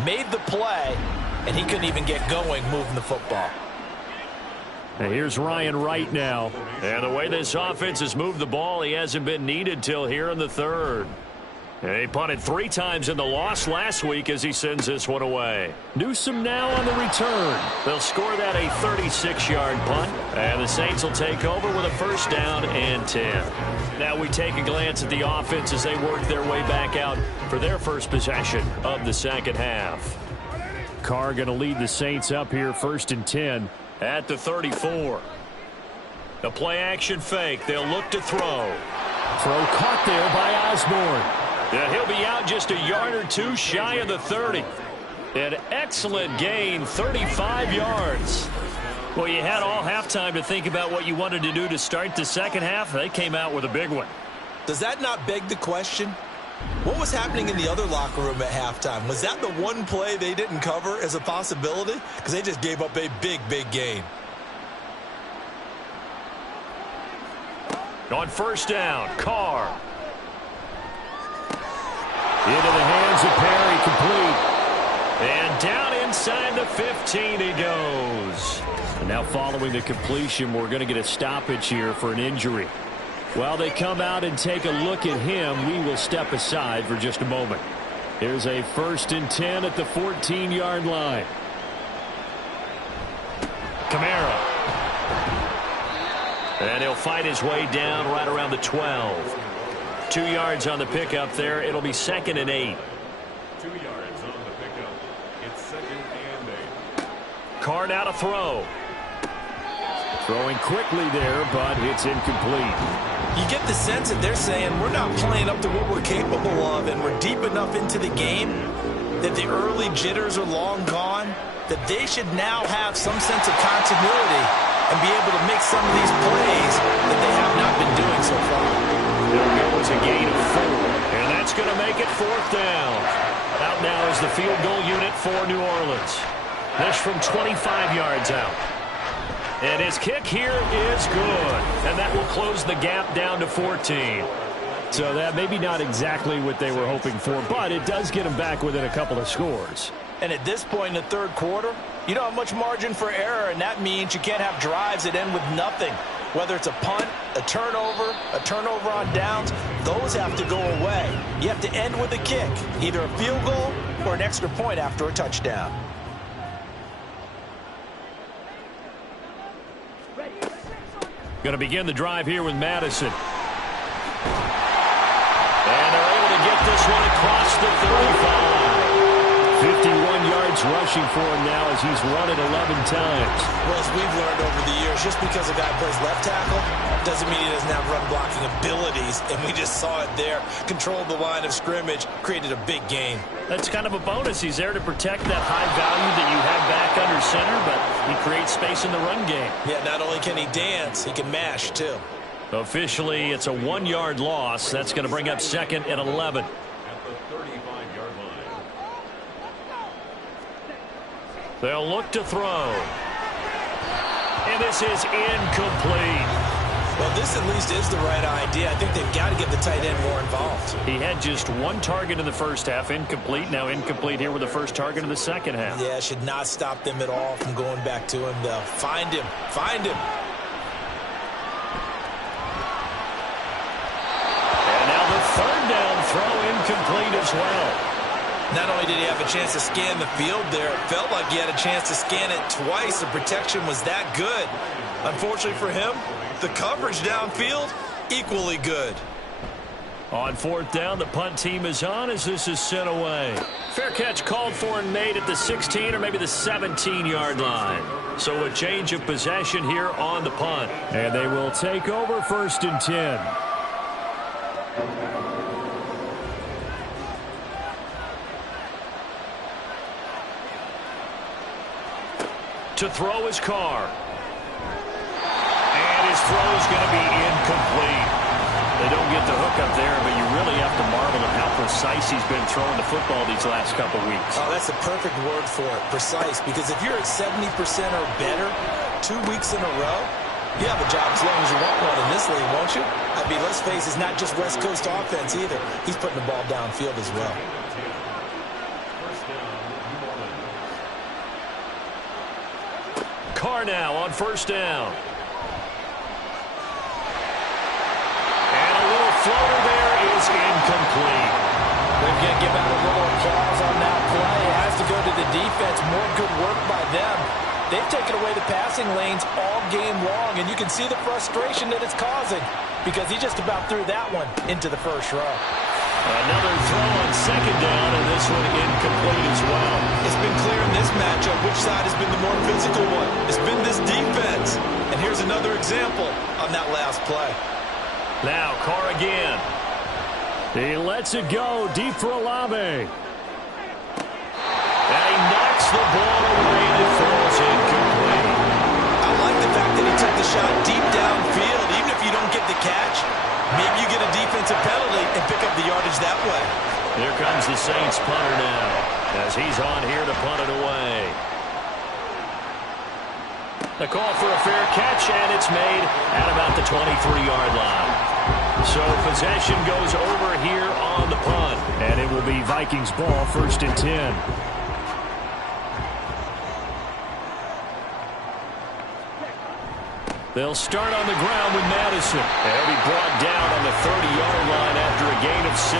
made the play, and he couldn't even get going moving the football. And here's Ryan Wright now. And the way this offense has moved the ball, he hasn't been needed till here in the 3rd. And he punted 3 times in the loss last week as he sends this one away. Newsome now on the return. They'll score that a 36-yard punt. And the Saints will take over with a 1st down and 10. Now we take a glance at the offense as they work their way back out for their first possession of the second half. Carr going to lead the Saints up here 1st and 10 at the 34. The play action fake. They'll look to throw. Throw caught there by Osborne. And he'll be out just a yard or 2 shy of the 30. An excellent gain, 35 yards. Well, you had all halftime to think about what you wanted to do to start the second half. They came out with a big one. Does that not beg the question? What was happening in the other locker room at halftime? Was that the one play they didn't cover as a possibility? Because they just gave up a big, big gain. On 1st down, Carr. Into the hands of Perry, complete. And down inside the 15 he goes. And now following the completion, we're going to get a stoppage here for an injury. While they come out and take a look at him, we will step aside for just a moment. Here's a 1st and 10 at the 14-yard line. Kamara. And he'll fight his way down right around the 12. 2 yards on the pickup there. It'll be 2nd and 8. 2 yards on the pickup. It's 2nd and 8. Carr now to throw. Throwing quickly there, but it's incomplete. You get the sense that they're saying we're not playing up to what we're capable of, and we're deep enough into the game that the early jitters are long gone, that they should now have some sense of continuity and be able to make some of these plays that they have not been doing so far. They'll go to a gain of 4, and that's going to make it 4th down. Out now is the field goal unit for New Orleans. This from 25 yards out. And his kick here is good. And that will close the gap down to 14. So that maybe not exactly what they were hoping for, but it does get them back within a couple of scores. And at this point in the 3rd quarter, you don't have much margin for error, and that means you can't have drives that end with nothing. Whether it's a punt, a turnover on downs, those have to go away. You have to end with a kick, either a field goal or an extra point after a touchdown. Going to begin the drive here with Madison. this one across the 35. 51 yards rushing for him now as he's run it 11 times. Well, as we've learned over the years, just because a guy plays left tackle doesn't mean he doesn't have run blocking abilities, and we just saw it there. Controlled the line of scrimmage, created a big gain. That's kind of a bonus. He's there to protect that high value that you have back under center, but he creates space in the run game. Yeah, not only can he dance, he can mash, too. Officially, it's a 1-yard loss. That's going to bring up 2nd and 11. At the 35-yard line. They'll look to throw. And this is incomplete. Well, this at least is the right idea. I think they've got to get the tight end more involved. He had just 1 target in the first half, incomplete. Now incomplete here with the first target in the second half. Yeah, should not stop them at all from going back to him. They'll find him. Find him. And now the 3rd down throw incomplete as well. Not only did he have a chance to scan the field there, it felt like he had a chance to scan it twice. The protection was that good. Unfortunately for him, the coverage downfield, equally good. On 4th down, the punt team is on as this is sent away. Fair catch called for and made at the 16 or maybe the 17-yard line. So a change of possession here on the punt. And they will take over 1st and 10. To throw his Carr. And his throw is going to be incomplete. They don't get the hook up there, but you really have to marvel at how precise he's been throwing the football these last couple weeks. Oh, that's the perfect word for it, precise. Because if you're at 70% or better 2 weeks in a row, you have a job as long as you want one in this league, won't you? I mean, let's face it, it's not just West Coast offense either. He's putting the ball downfield as well. Carr now on 1st down. And a little floater there is incomplete. They're going to give out a little applause on that play. It has to go to the defense. More good work by them. They've taken away the passing lanes all game long, and you can see the frustration that it's causing because he just about threw that one into the first row. Another throw on 2nd down, and this one incomplete as well. It's been clear in this matchup which side has been the more physical one. It's been this defense. And here's another example on that last play. Now Carr again. He lets it go deep for Olave. And he knocks the ball away, and it falls incomplete. I like the fact that he took the shot deep downfield. Even if you don't get the catch, maybe you get a defensive penalty and pick up the yardage that way. Here comes the Saints punter now as he's on here to punt it away. The call for a fair catch, and it's made at about the 23-yard line. So possession goes over here on the punt, and it will be Vikings ball 1st and 10. They'll start on the ground with Madison. And he'll be brought down on the 30-yard line after a gain of 6.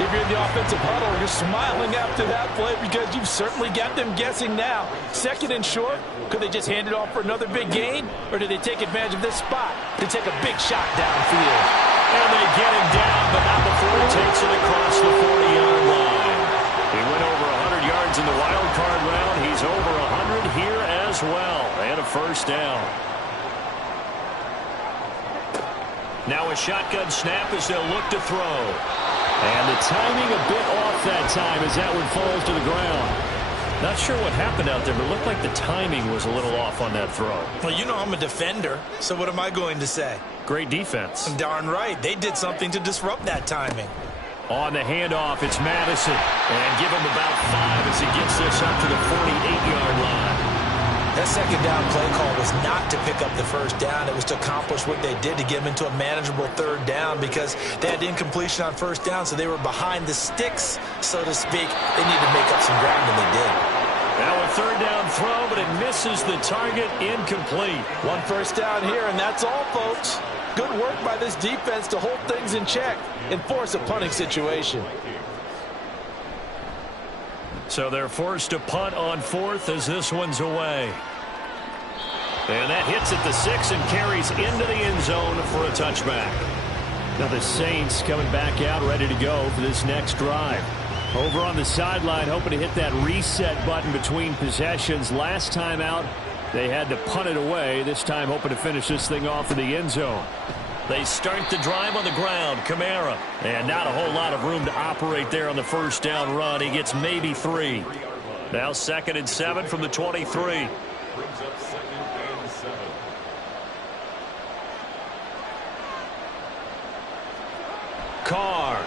If you're in the offensive huddle, you're smiling after that play because you've certainly got them guessing now. 2nd and short, could they just hand it off for another big gain? Or do they take advantage of this spot to take a big shot downfield? And they get him down, but not before he takes it across the 40-yard line. He went over 100 yards in the wild card round. He's over 100 here as well. And a 1st down. Now a shotgun snap as they'll look to throw. And the timing a bit off that time as that one falls to the ground. Not sure what happened out there, but it looked like the timing was a little off on that throw. Well, you know I'm a defender, so what am I going to say? Great defense. Darn right. They did something to disrupt that timing. On the handoff, it's Madison. And give him about 5 as he gets this up to the 48-yard line. That 2nd down play call was not to pick up the 1st down. It was to accomplish what they did to get them into a manageable 3rd down because they had incompletion on 1st down, so they were behind the sticks, so to speak. They needed to make up some ground, and they did. Now a 3rd down throw, but it misses the target, incomplete. 1 1st down here, and that's all, folks. Good work by this defense to hold things in check and force a punting situation. So they're forced to punt on 4th as this one's away. And that hits at the 6 and carries into the end zone for a touchback. Now the Saints coming back out, ready to go for this next drive. Over on the sideline, hoping to hit that reset button between possessions. Last time out, they had to punt it away. This time hoping to finish this thing off in the end zone. They start the drive on the ground. Kamara. And not a whole lot of room to operate there on the first down run. He gets maybe 3. Now 2nd and 7 from the 23. Brings up 2nd and 7. Carr.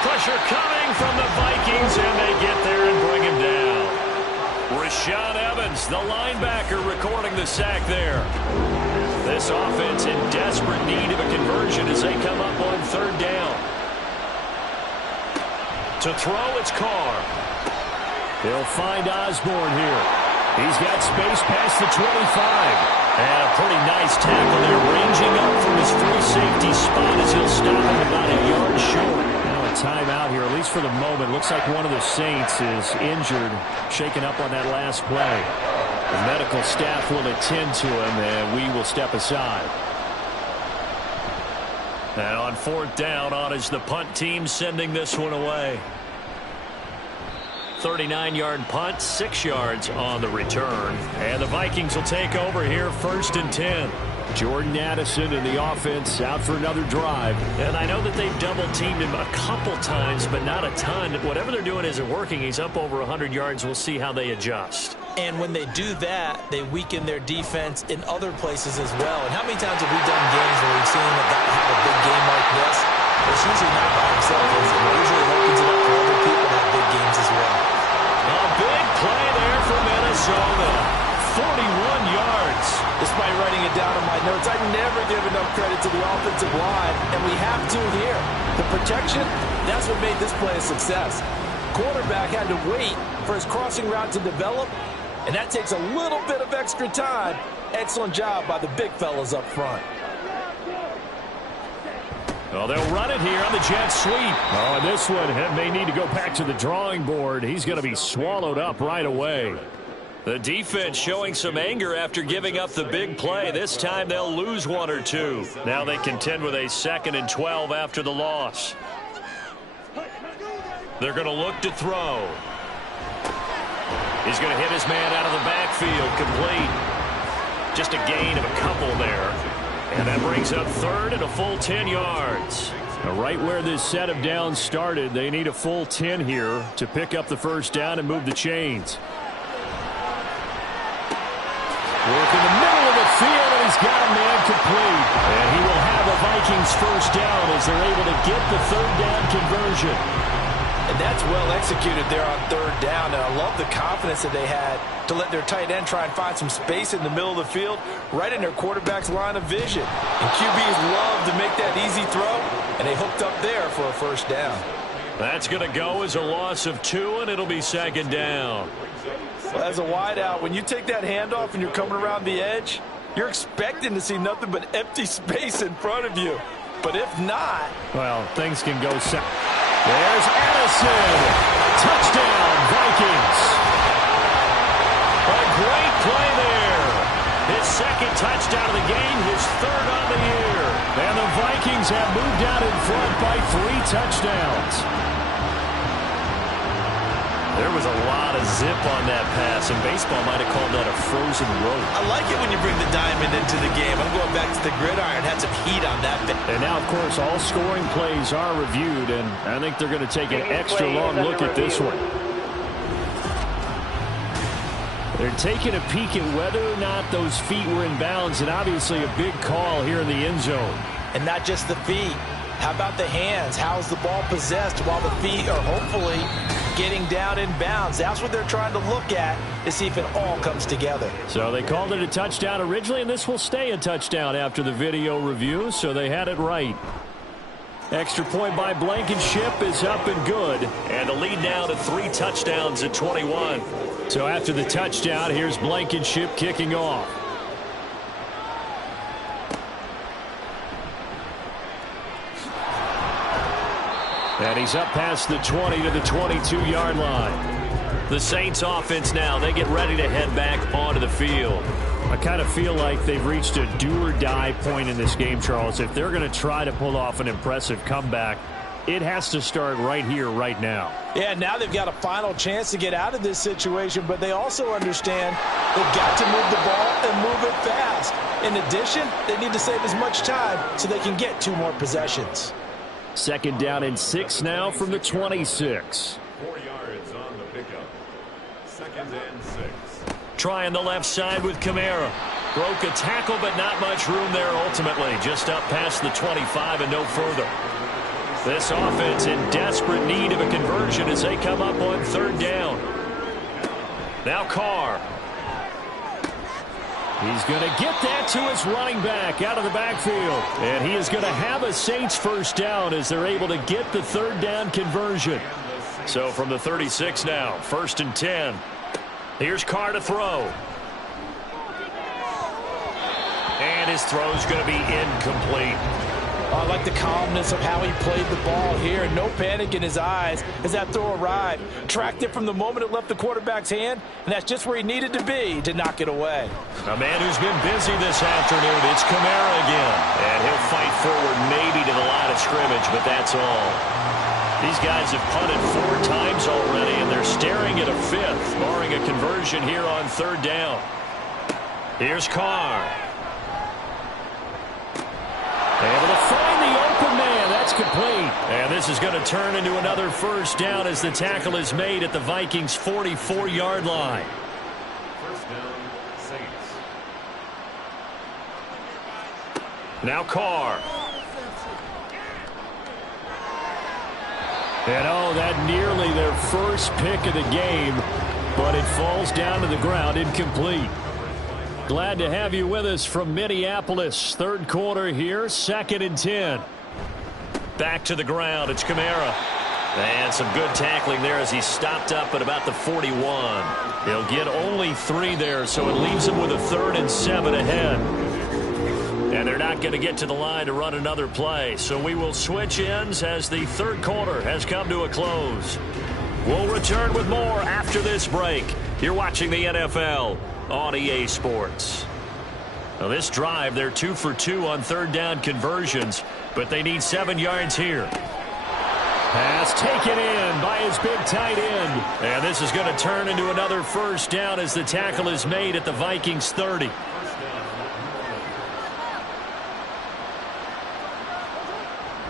Pressure coming from the Vikings, and they get there and bring him down. Rashaan Evans, the linebacker, recording the sack there. This offense in desperate need of a conversion as they come up on 3rd down. To throw, it's Carr. They'll find Osborne here. He's got space past the 25. And a pretty nice tackle there, ranging up from his free safety spot as he'll stop him about a yard short. Now a timeout here, at least for the moment. Looks like one of the Saints is injured, shaken up on that last play. The medical staff will attend to him, and we will step aside. And on 4th down, on is the punt team sending this one away. 39-yard punt, 6 yards on the return. And the Vikings will take over here, 1st and 10. Jordan Addison in the offense out for another drive. And I know that they've double-teamed him a couple times, but not a ton. Whatever they're doing isn't working. He's up over 100 yards. We'll see how they adjust. And when they do that, they weaken their defense in other places as well. And how many times have we done games where we've seen a guy have a big game like this? It's usually not by himself. It usually opens it up for other people to have big games as well. A big play there for Minnesota. 41 yards. Despite writing it down in my notes, I never give enough credit to the offensive line, and we have to here. The protection, that's what made this play a success. Quarterback had to wait for his crossing route to develop, and that takes a little bit of extra time. Excellent job by the big fellas up front. Well, they'll run it here on the jet sweep. Oh, and this one may need to go back to the drawing board. He's going to be swallowed up right away. The defense showing some anger after giving up the big play. This time they'll lose 1 or 2. Now they contend with a 2nd and 12 after the loss. They're going to look to throw. He's going to hit his man out of the backfield, complete. Just a gain of a couple there. And that brings up 3rd and a full 10 yards. Now right where this set of downs started, they need a full 10 here to pick up the first down and move the chains. Work in the middle of the field, and he's got a man complete. And he will have a Vikings first down as they're able to get the 3rd down conversion. And that's well executed there on 3rd down. And I love the confidence that they had to let their tight end try and find some space in the middle of the field, right in their quarterback's line of vision. And QBs love to make that easy throw, and they hooked up there for a first down. That's going to go as a loss of 2, and it'll be 2nd down. Well, as a wideout, when you take that handoff and you're coming around the edge, you're expecting to see nothing but empty space in front of you. But if not, well, things can go south. There's Addison. Touchdown, Vikings. A great play there. His 2nd touchdown of the game, his 3rd on the year. And the Vikings have moved out in front by 3 touchdowns. There was a lot of zip on that pass, and baseball might have called that a frozen rope. I like it when you bring the diamond into the game. I'm going back to the gridiron. Had some heat on that. And now, of course, all scoring plays are reviewed, and I think they're going to take an extra long look at this one. They're taking a peek at whether or not those feet were in bounds, and obviously a big call here in the end zone. And not just the feet. How about the hands? How's the ball possessed while the feet are hopefully getting down in bounds? That's what they're trying to look at to see if it all comes together. So they called it a touchdown originally, and this will stay a touchdown after the video review, so they had it right. Extra point by Blankenship is up and good. And the lead now to 3 touchdowns at 21. So after the touchdown, here's Blankenship kicking off. And he's up past the 20 to the 22-yard line. The Saints offense now, they get ready to head back onto the field. I kind of feel like they've reached a do-or-die point in this game, Charles. If they're going to try to pull off an impressive comeback, it has to start right here, right now. Yeah, now they've got a final chance to get out of this situation, but they also understand they've got to move the ball and move it fast. In addition, they need to save as much time so they can get 2 more possessions. 2nd down and 6 now from the 26. 4 yards on the pickup. 2nd and 6. Trying the left side with Kamara. Broke a tackle, but not much room there ultimately. Just up past the 25 and no further. This offense in desperate need of a conversion as they come up on 3rd down. Now Carr. He's going to get that to his running back out of the backfield. And he is going to have a Saints 1st down as they're able to get the 3rd down conversion. So from the 36 now, 1st and 10. Here's Carr to throw. And his throw's going to be incomplete. I like the calmness of how he played the ball here. No panic in his eyes as that throw arrived. Tracked it from the moment it left the quarterback's hand, and that's just where he needed to be to knock it away. A man who's been busy this afternoon, it's Kamara again. And he'll fight forward maybe to the line of scrimmage, but that's all. These guys have punted 4 times already, and they're staring at a 5th, barring a conversion here on 3rd down. Here's Carr. Able to find the open man. That's complete. And this is going to turn into another 1st down as the tackle is made at the Vikings' 44-yard line. 1st down, Saints. Now Carr. And oh, that nearly their first pick of the game, but it falls down to the ground incomplete. Glad to have you with us from Minneapolis. 3rd quarter here, 2nd and 10. Back to the ground, it's Kamara. And some good tackling there as he stopped up at about the 41. He'll get only 3 there, so it leaves him with a 3rd and 7 ahead. And they're not going to get to the line to run another play, so we will switch ends as the 3rd quarter has come to a close. We'll return with more after this break. You're watching the NFL on EA Sports. Now this drive, they're 2 for 2 on 3rd down conversions, but they need 7 yards here. Pass taken in by his big tight end. And this is going to turn into another 1st down as the tackle is made at the Vikings 30.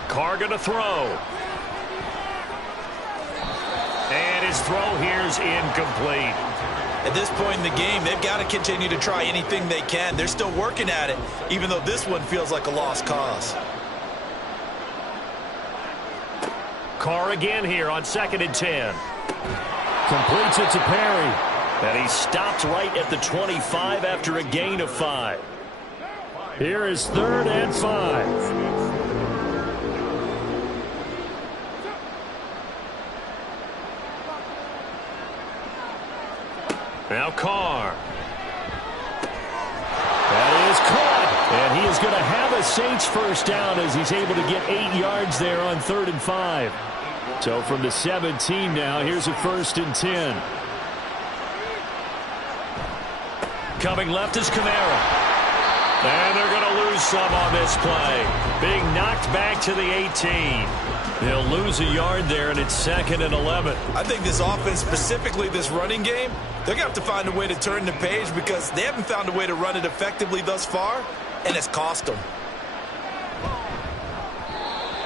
Carr going to throw. And his throw here's incomplete. At this point in the game, they've got to continue to try anything they can. They're still working at it, even though this one feels like a lost cause. Carr again here on 2nd and 10. Completes it to Perry. And he stopped right at the 25 after a gain of 5. Here is 3rd and 5. Now Carr. That is caught. And he is going to have a Saints 1st down as he's able to get 8 yards there on 3rd and 5. So from the 17 now, here's a 1st and 10. Coming left is Kamara. And they're going to lose some on this play. Being knocked back to the 18. They'll lose a yard there, and it's 2nd and 11. I think this offense, specifically this running game, they're going to have to find a way to turn the page because they haven't found a way to run it effectively thus far, and it's cost them.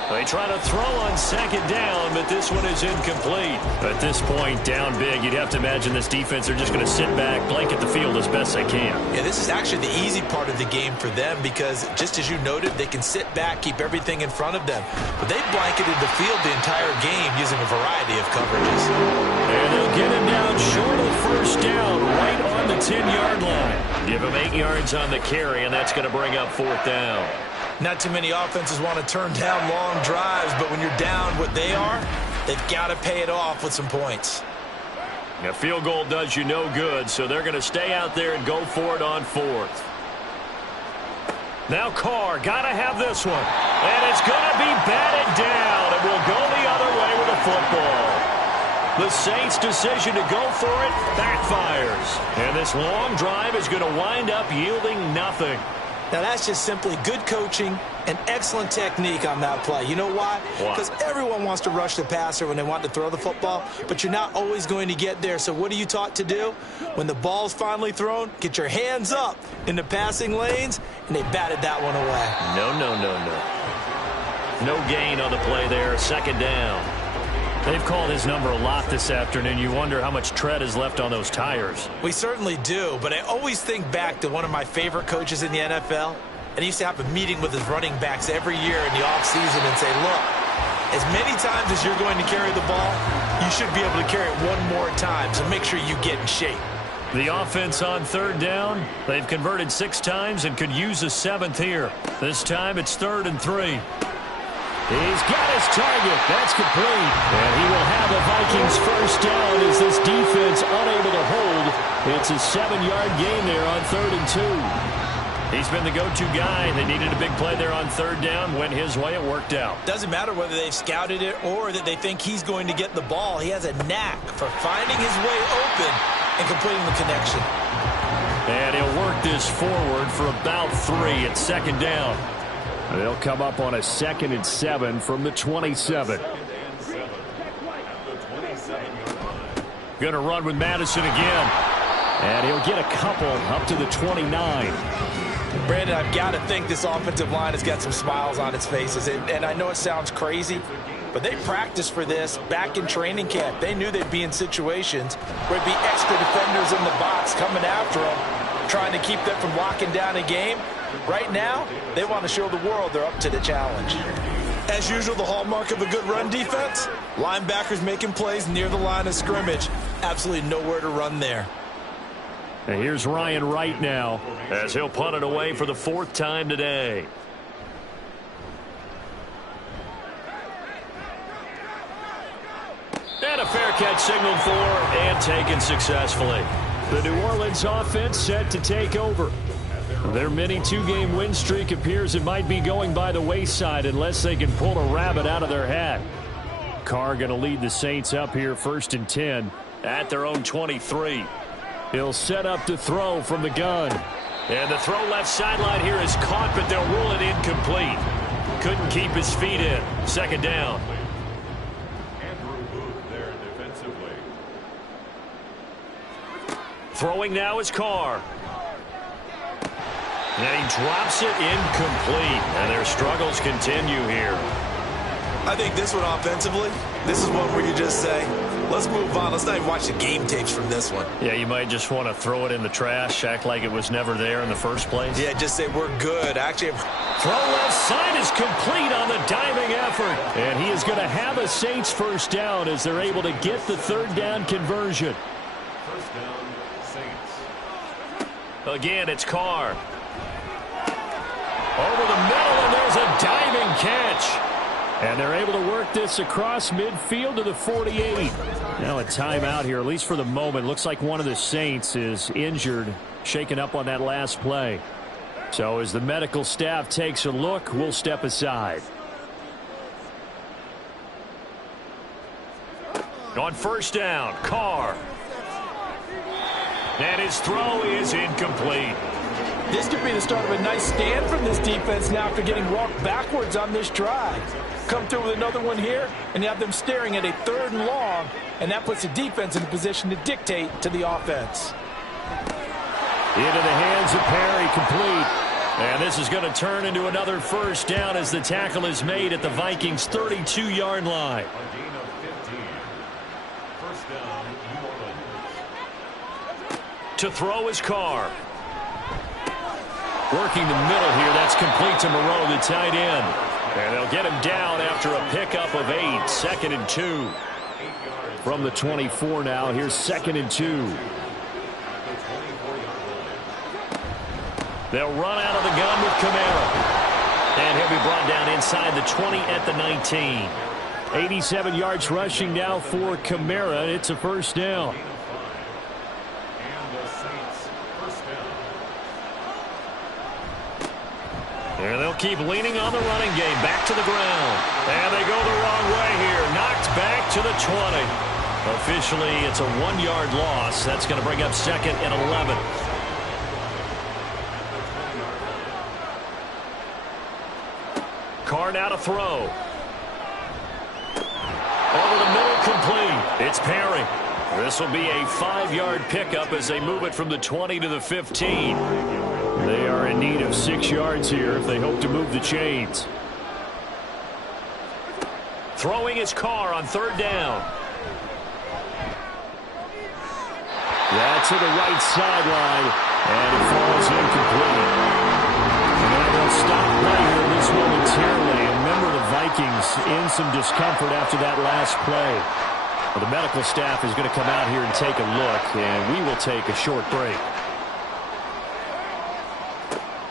They try to throw on 2nd down, but this one is incomplete. At this point, down big, you'd have to imagine this defense, they're just going to sit back, blanket the field as best they can. Yeah, this is actually the easy part of the game for them because, just as you noted, they can sit back, keep everything in front of them. But they've blanketed the field the entire game using a variety of coverages. And they'll get him down short of 1st down, right on the 10-yard line. Give him 8 yards on the carry, and that's going to bring up 4th down. Not too many offenses want to turn down long drives, but when you're down what they are, they've got to pay it off with some points. A field goal does you no good, so they're going to stay out there and go for it on 4th. Now Carr, got to have this one. And it's going to be batted down, and will go the other way with a football. The Saints' decision to go for it backfires. And this long drive is going to wind up yielding nothing. Now, that's just simply good coaching and excellent technique on that play. You know why? Because everyone wants to rush the passer when they want to throw the football, but you're not always going to get there. So what are you taught to do? When the ball's finally thrown, get your hands up in the passing lanes, and they batted that one away. No gain on the play there, second down. They've called his number a lot this afternoon. You wonder how much tread is left on those tires. We certainly do, but I always think back to one of my favorite coaches in the NFL, and he used to have a meeting with his running backs every year in the offseason and say, look, as many times as you're going to carry the ball, you should be able to carry it one more time, so make sure you get in shape. The offense on third down, they've converted 6 times and could use a 7th here. This time it's 3rd and 3. He's got his target. That's complete. And he will have the Vikings first down as this defense unable to hold. It's a 7-yard gain there on 3rd and 2. He's been the go-to guy. They needed a big play there on 3rd down. Went his way. It worked out. Doesn't matter whether they've scouted it or that they think he's going to get the ball. He has a knack for finding his way open and completing the connection. And he'll work this forward for about 3 at 2nd down. They'll come up on a 2nd and 7 from the 27. Going to run with Madison again. And he'll get a couple up to the 29. Brandon, I've got to think this offensive line has got some smiles on its faces. And I know it sounds crazy, but they practiced for this back in training camp. They knew they'd be in situations where there'd be extra defenders in the box coming after them, trying to keep them from locking down a game. Right now, they want to show the world they're up to the challenge. As usual, the hallmark of a good run defense, linebackers making plays near the line of scrimmage. Absolutely nowhere to run there. And here's Ryan Wright now as he'll punt it away for the 4th time today. And a fair catch signaled for and taken successfully. The New Orleans offense set to take over. Their mini 2-game win streak appears it might be going by the wayside unless they can pull a rabbit out of their hat. Carr going to lead the Saints up here 1st and 10 at their own 23. He'll set up to throw from the gun. And the throw left sideline here is caught, but they'll rule it incomplete. Couldn't keep his feet in. 2nd down. Throwing now is Carr. And he drops it incomplete. And their struggles continue here. I think this one offensively, this is one where you just say, let's move on. Let's not even watch the game tapes from this one. Yeah, you might just want to throw it in the trash, act like it was never there in the first place. Yeah, just say we're good. Actually, throw left side is complete on the diving effort. And he is going to have a Saints first down as they're able to get the 3rd down conversion. First down, Saints. Again, it's Carr. Over the middle, and there's a diving catch. And they're able to work this across midfield to the 48. Now a timeout here, at least for the moment. Looks like one of the Saints is injured, shaken up on that last play. So as the medical staff takes a look, we'll step aside. On 1st down, Carr. And his throw is incomplete. This could be the start of a nice stand from this defense now after getting walked backwards on this drive. Come through with another one here, and you have them staring at a 3rd and long, and that puts the defense in a position to dictate to the offense. Into the hands of Perry, complete. And this is going to turn into another first down as the tackle is made at the Vikings' 32-yard line. A gain of 15. First down, New Orleans. To throw is Carr. Working the middle here, that's complete to Moreau, the tight end. And they'll get him down after a pickup of 8, 2nd and 2. From the 24 now, here's 2nd and 2. They'll run out of the gun with Kamara. And he'll be brought down inside the 20 at the 19. 87 yards rushing now for Kamara. It's a first down. And they'll keep leaning on the running game. Back to the ground. And they go the wrong way here. Knocked back to the 20. Officially, it's a 1-yard loss. That's going to bring up 2nd and 11. Carr now to throw. Over the middle, complete. It's Perry. This will be a 5-yard pickup as they move it from the 20 to the 15. They are in need of 6 yards here if they hope to move the chains. Throwing his Carr on 3rd down. That's to the right sideline, and it falls incomplete. And they'll stop play here this momentarily. And remember, the Vikings in some discomfort after that last play. Well, the medical staff is going to come out here and take a look, and we will take a short break.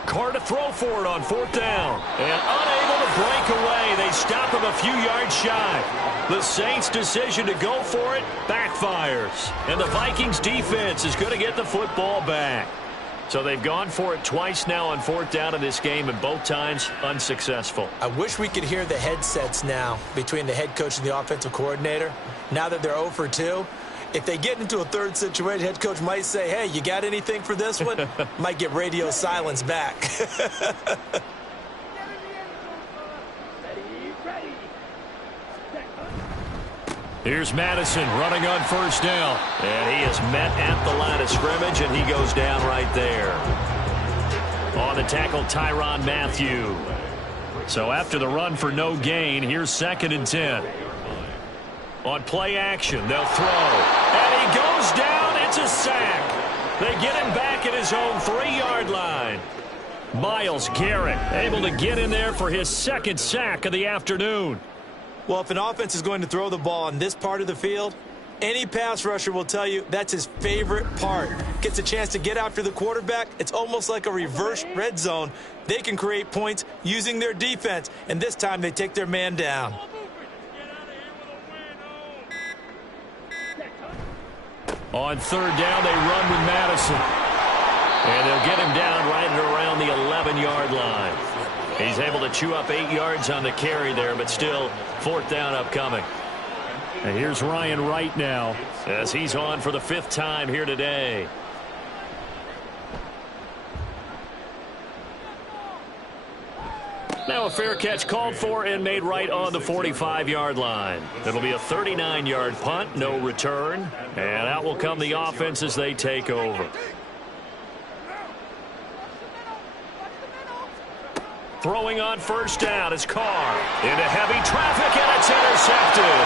Carr to throw for it on 4th down. And unable to break away. They stop him a few yards shy. The Saints' decision to go for it backfires. And the Vikings defense is going to get the football back. So they've gone for it twice now on 4th down in this game, and both times unsuccessful. I wish we could hear the headsets now between the head coach and the offensive coordinator. Now that they're 0 for 2, if they get into a 3rd situation, head coach might say, hey, you got anything for this one? Might get radio silence back. Here's Madison running on 1st down. And he is met at the line of scrimmage, and he goes down right there. On the tackle, Tyrann Mathieu. So after the run for no gain, here's 2nd and 10. On play action, they'll throw. And he goes down. It's a sack. They get him back at his own 3-yard line. Myles Garrett able to get in there for his 2nd sack of the afternoon. Well, if an offense is going to throw the ball on this part of the field, any pass rusher will tell you that's his favorite part. Gets a chance to get after the quarterback. It's almost like a reverse red zone. They can create points using their defense, and this time they take their man down. On 3rd down, they run with Madison. And they'll get him down right at around the 11-yard line. He's able to chew up 8 yards on the carry there, but still 4th down upcoming. And here's Ryan Wright now as he's on for the 5th time here today. Now a fair catch called for and made right on the 45-yard line. It'll be a 39-yard punt, no return. And out will come the offense as they take over. Throwing on 1st down is Carr. Into heavy traffic, and it's intercepted.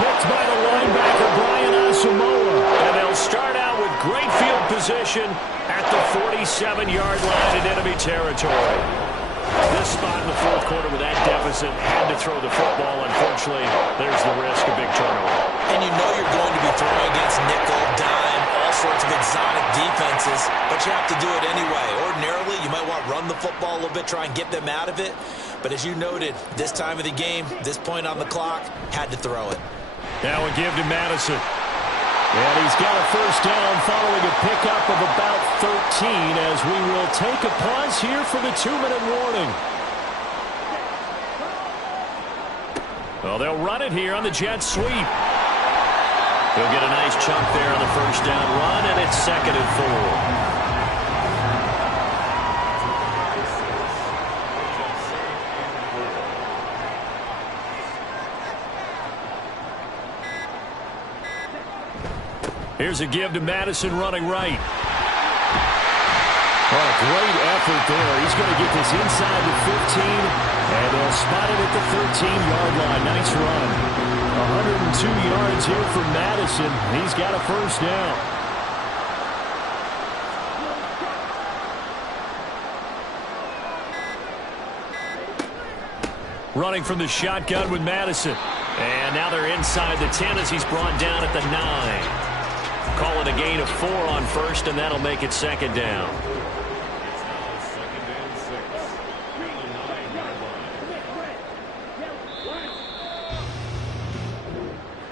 Picked by the linebacker, Brian Asamoah. And they'll start out with great field position at the 47-yard line in enemy territory. This spot in the 4th quarter with that deficit had to throw the football. Unfortunately, there's the risk of big turnover. And you know you're going to be throwing against nickel, dime, all sorts of exotic defenses, but you have to do it anyway. Ordinarily, you might want to run the football a little bit, try and get them out of it. But as you noted, this time of the game, this point on the clock, had to throw it. Now a give to Madison. And he's got a 1st down following a pickup of about 13 as we will take a pause here for the 2-minute warning. Well, they'll run it here on the jet sweep. He'll get a nice chunk there on the 1st down run, and it's 2nd and 4. Here's a give to Madison running right. Oh, great effort there. He's going to get this inside the 15, and they'll spot it at the 13-yard line. Nice run. 102 yards here for Madison. He's got a 1st down. Running from the shotgun with Madison. And now they're inside the 10 as he's brought down at the 9. Call it a gain of 4 on 1st, and that'll make it 2nd down.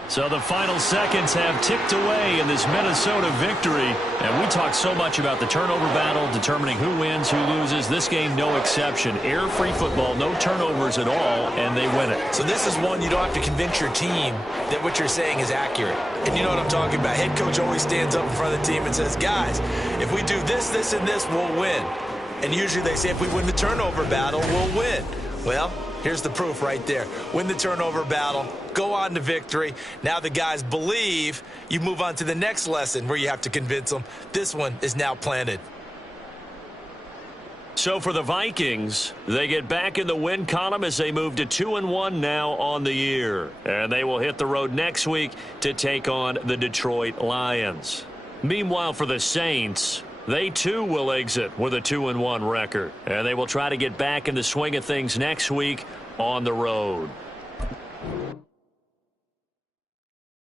So So the final seconds have ticked away in this Minnesota victory. And we talk so much about the turnover battle, determining who wins, who loses. This game, no exception. Air-free football, no turnovers at all, and they win it. So this is one you don't have to convince your team that what you're saying is accurate. And you know what I'm talking about. Head coach always stands up in front of the team and says, guys, if we do this, this, and this, we'll win. And usually they say if we win the turnover battle, we'll win. Well, here's the proof right there. Win the turnover battle, go on to victory. Now the guys believe. You move on to the next lesson where you have to convince them. This one is now planted. So for the Vikings, they get back in the win column as they move to 2-1 now on the year. And they will hit the road next week to take on the Detroit Lions. Meanwhile, for the Saints, they too will exit with a 2-1 record. And they will try to get back in the swing of things next week on the road.